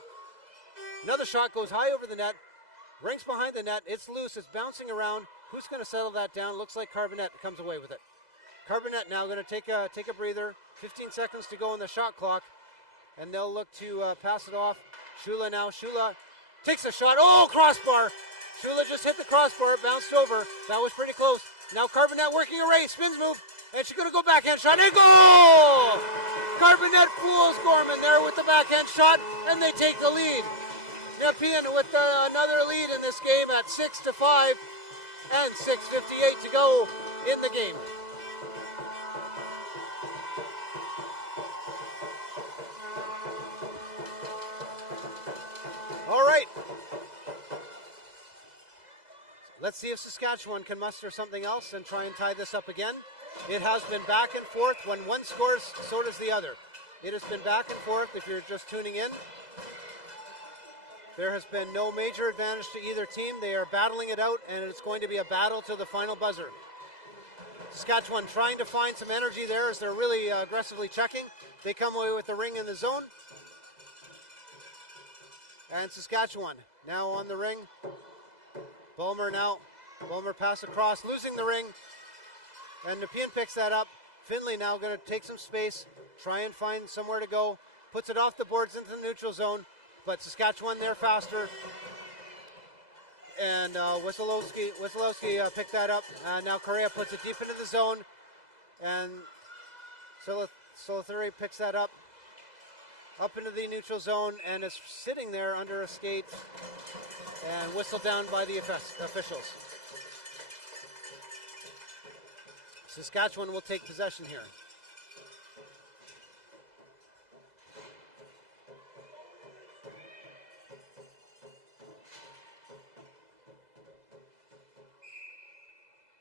Another shot goes high over the net. Rings behind the net. It's loose. It's bouncing around. Who's going to settle that down? Looks like Carbonet comes away with it. Carbonet now going to take a breather. 15 seconds to go on the shot clock. And they'll look to pass it off. Shula now. Shula takes a shot. Oh, crossbar. Shula just hit the crossbar. Bounced over. That was pretty close. Now Carbonet working away, spins move, and she's going to go backhand shot, and goal! Carbonet fools Gorman there with the backhand shot, and they take the lead. Nepean with another lead in this game at 6-5, and 6:58 to go in the game. All right. Let's see if Saskatchewan can muster something else and try and tie this up again. It has been back and forth. When one scores, so does the other. It has been back and forth if you're just tuning in. There has been no major advantage to either team. They are battling it out, and it's going to be a battle to the final buzzer. Saskatchewan trying to find some energy there as they're really aggressively checking. They come away with the ring in the zone. And Saskatchewan now on the ring. Bulmer now. Bulmer pass across, losing the ring. And Nepean picks that up. Finley now going to take some space, try and find somewhere to go. Puts it off the boards into the neutral zone. But Saskatchewan there faster. And Wysolowski picked that up. Now Correa puts it deep into the zone. And Solothuri picks that up into the neutral zone and is sitting there under a skate and whistled down by the officials. Saskatchewan will take possession here.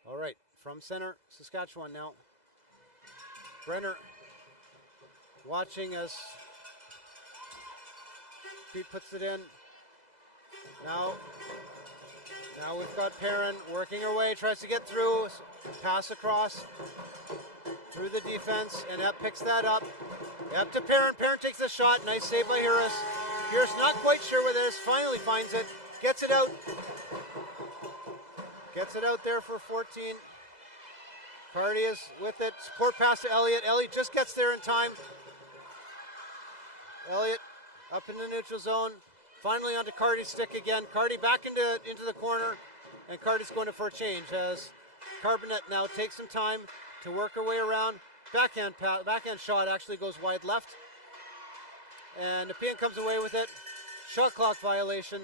All right, from center, Saskatchewan now. Brenner watching as Pete puts it in. Now we've got Perrin working her way, tries to get through, pass across through the defense, and Epp picks that up. Epp to Perrin. Perrin takes a shot. Nice save by Harris. Harris not quite sure where this. Finally finds it. Gets it out. Gets it out there for 14. Cardi is with it. Support pass to Elliott. Elliott just gets there in time. Elliott up in the neutral zone. Finally onto Cardi's stick again. Cardi back into the corner. And Cardi's going for a change as Carbonet now takes some time to work her way around. Backhand shot actually goes wide left. And Nepean comes away with it. Shot clock violation.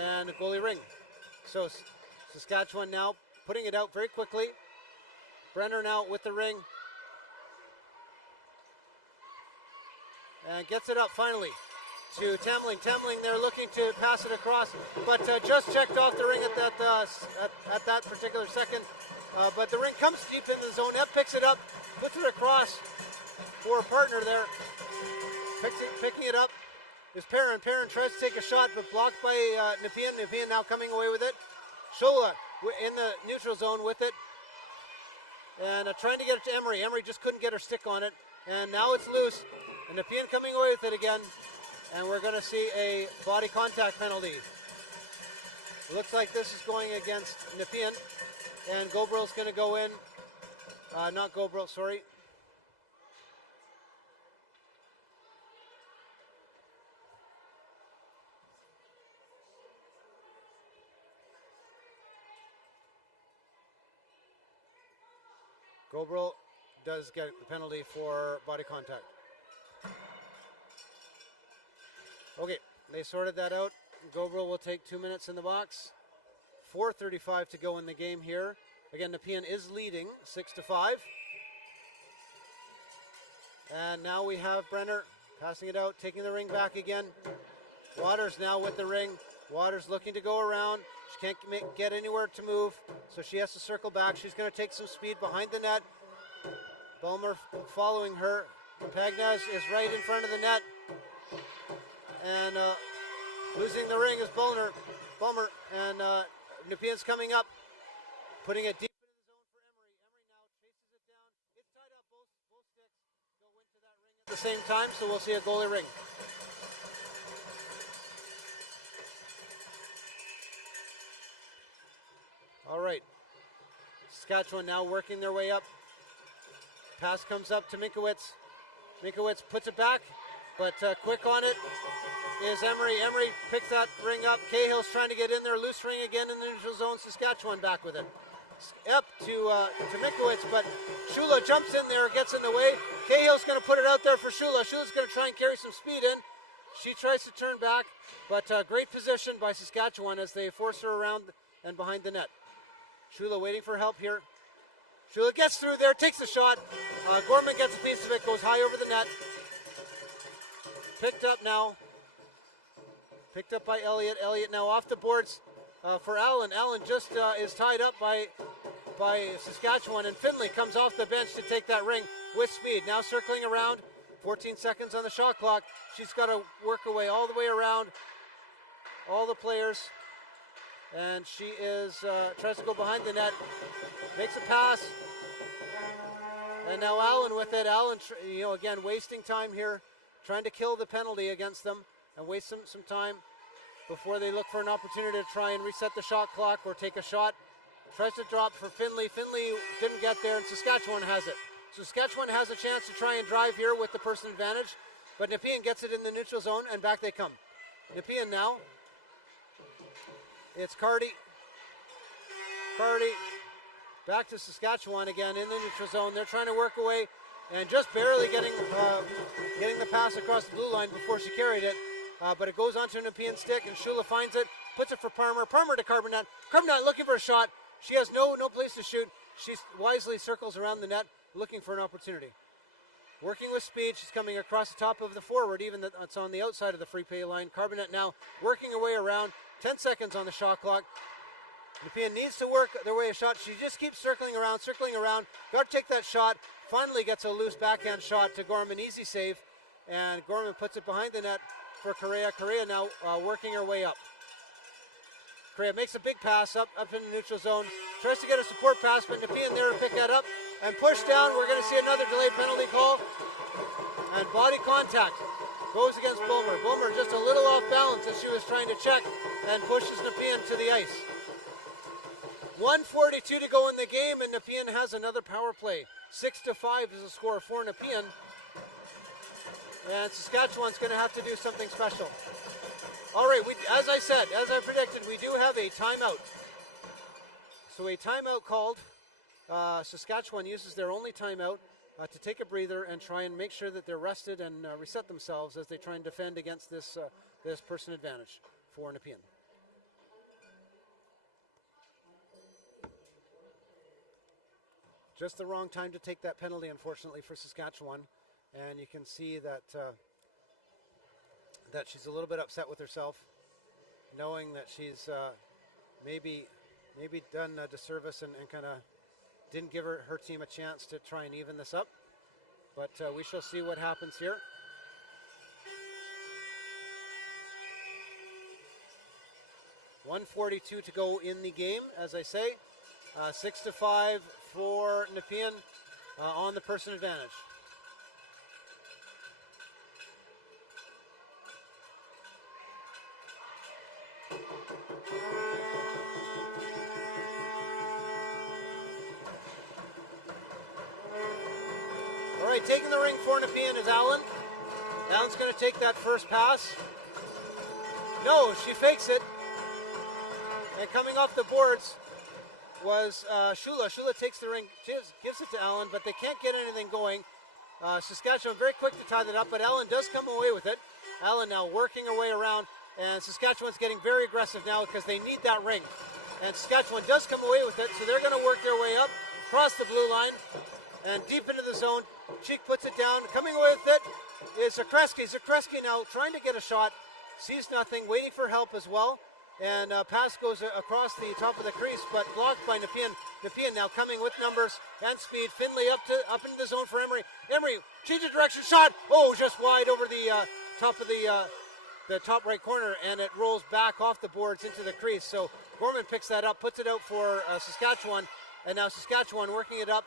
And a goalie ring. So Saskatchewan now putting it out very quickly. Brenner now with the ring. And gets it up finally to Temling. Temling there looking to pass it across, but just checked off the ring at that particular second. But the ring comes deep into the zone. Epp picks it up, puts it across for a partner there. Picking it up is Perrin. Perrin tries to take a shot, but blocked by Nepean. Nepean now coming away with it. Shola in the neutral zone with it. And trying to get it to Emery. Emery just couldn't get her stick on it. And now it's loose. And Nepean coming away with it again. And we're going to see a body contact penalty. It looks like this is going against Nepean. And Gobrel's going to go in. Not Gobrel, sorry. Gobrel does get the penalty for body contact. Okay, they sorted that out. Gobrel will take 2 minutes in the box. 4:35 to go in the game here. Again, Nepean is leading 6-5. And now we have Brenner passing it out, taking the ring back again. Waters now with the ring. Waters looking to go around. She can't get anywhere to move, so she has to circle back. She's going to take some speed behind the net. Bulmer following her. Pagnaz is right in front of the net. And losing the ring is Bulmer. And Nepean's coming up, putting it deep into the zone for Emery. Emery now chases it down. It's tied up. Both sticks go into that ring at the same time, so we'll see a goalie ring. All right. Saskatchewan now working their way up. Pass comes up to Minkowitz. Minkowitz puts it back, but quick on it is Emery. Emery picks that ring up. Cahill's trying to get in there. Loose ring again in the neutral zone. Saskatchewan back with it. up to Mikowicz, but Shula jumps in there, gets in the way. Cahill's going to put it out there for Shula. Shula's going to try and carry some speed in. She tries to turn back, but great position by Saskatchewan as they force her around and behind the net. Shula waiting for help here. Shula gets through there, takes the shot. Gorman gets a piece of it, goes high over the net. Picked up now. Picked up by Elliott. Elliott now off the boards for Allen. Allen just is tied up by Saskatchewan, and Finley comes off the bench to take that ring with speed. Now circling around, 14 seconds on the shot clock. She's got to work her way all the way around all the players, and she tries to go behind the net, makes a pass, and now Allen with it. Allen, again, wasting time here, trying to kill the penalty against them and waste some time before they look for an opportunity to try and reset the shot clock or take a shot. Tries to drop for Finley. Finley didn't get there, and Saskatchewan has it. Saskatchewan has a chance to try and drive here with the person advantage, but Nepean gets it in the neutral zone, and back they come. Nepean now. It's Cardi. Back to Saskatchewan again in the neutral zone. They're trying to work away and just barely getting the pass across the blue line before she carried it. But it goes onto Nepean's stick, and Shula finds it, puts it for Parmer. Parmer to Carbonette. Carbonette looking for a shot. She has no place to shoot. She wisely circles around the net, looking for an opportunity. Working with speed, she's coming across the top of the forward, even that's on the outside of the free pay line. Carbonette now working her way around. 10 seconds on the shot clock. Nepean needs to work their way a shot. She just keeps circling around. Got to take that shot. Finally gets a loose backhand shot to Gorman. Easy save. And Gorman puts it behind the net for Correa. Correa now working her way up. Correa makes a big pass up in the neutral zone. Tries to get a support pass, but Nepean there to pick that up. And push down. We're going to see another delayed penalty call. And body contact goes against Bulmer. Bulmer just a little off balance as she was trying to check and pushes Nepean to the ice. 1:42 to go in the game, and Nepean has another power play. 6-5 is the score for Nepean. And Saskatchewan's going to have to do something special. All right, as I predicted, we do have a timeout. So a timeout called. Saskatchewan uses their only timeout to take a breather and try and make sure that they're rested and reset themselves as they try and defend against this person advantage for Nepean. Just the wrong time to take that penalty, unfortunately, for Saskatchewan. And you can see that that she's a little bit upset with herself, knowing that she's maybe done a disservice and kind of didn't give her team a chance to try and even this up. But we shall see what happens here. .142 to go in the game, as I say. 6-5 for Nepean on the person advantage. All right, taking the ring for Nepean is Allen. Allen's going to take that first pass. No, she fakes it. And coming off the boards was Shula. Shula takes the ring, gives it to Allen, but they can't get anything going. Saskatchewan very quick to tie that up, but Allen does come away with it. Allen now working her way around, and Saskatchewan's getting very aggressive now because they need that ring. And Saskatchewan does come away with it, so they're going to work their way up, across the blue line, and deep into the zone. Cheek puts it down. Coming away with it is Zakreski. Zakreski now trying to get a shot, sees nothing, waiting for help as well. And pass goes across the top of the crease, but blocked by Nepean. Nepean now coming with numbers and speed. Finley up into the zone for Emery. Emery, change of direction, shot. Oh, just wide over the top of the top right corner, and it rolls back off the boards into the crease. So Gorman picks that up, puts it out for Saskatchewan, and now Saskatchewan working it up,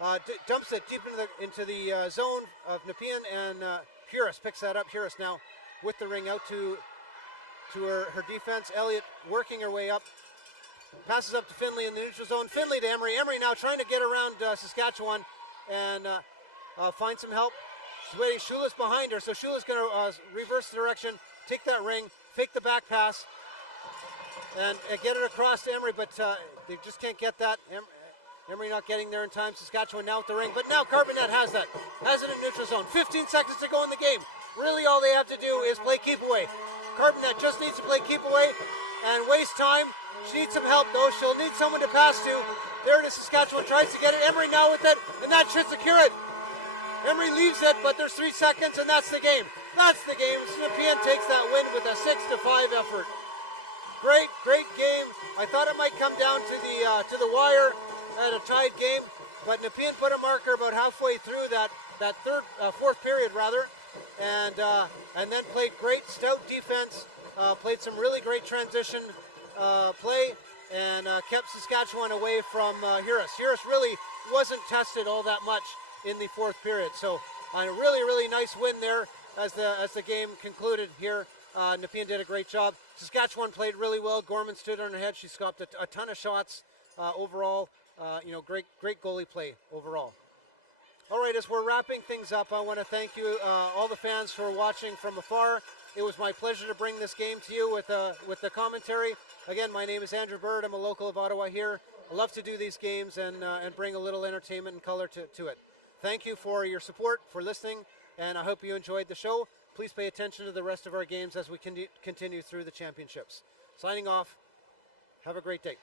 dumps it deep into the zone of Nepean, and Huris picks that up. Huris now with the ring out to her defense. Elliott working her way up. Passes up to Finley in the neutral zone. Finley to Emery. Emery now trying to get around Saskatchewan and find some help. She's waiting. Shula's behind her, so Shula's going to reverse the direction, take that ring, fake the back pass. and get it across to Emery, but they just can't get that. Emery not getting there in time. Saskatchewan now with the ring, but now Carbonet has it in neutral zone. 15 seconds to go in the game. Really all they have to do is play keep away. Carbonet just needs to play keep away and waste time. She needs some help though. She'll need someone to pass to. There it is. Saskatchewan tries to get it. Emery now with it, and that should secure it. Emery leaves it, but there's 3 seconds, and that's the game. That's the game. Nepean takes that win with a 6-5 effort. Great game. I thought it might come down to the wire at a tied game, but Nepean put a marker about halfway through that fourth period rather, and then played great stout defense. Played some really great transition play, and kept Saskatchewan away from Harris. Harris really wasn't tested all that much in the fourth period. So a really nice win there as the game concluded here. Nepean did a great job. Saskatchewan played really well. Gorman stood on her head. She stopped a ton of shots overall. Great goalie play overall. All right, as we're wrapping things up, I want to thank you, all the fans for watching from afar. It was my pleasure to bring this game to you with the commentary. Again, my name is Andrew Bird. I'm a local of Ottawa here. I love to do these games and bring a little entertainment and color to it. Thank you for your support, for listening, and I hope you enjoyed the show. Please pay attention to the rest of our games as we continue through the championships. Signing off. Have a great day.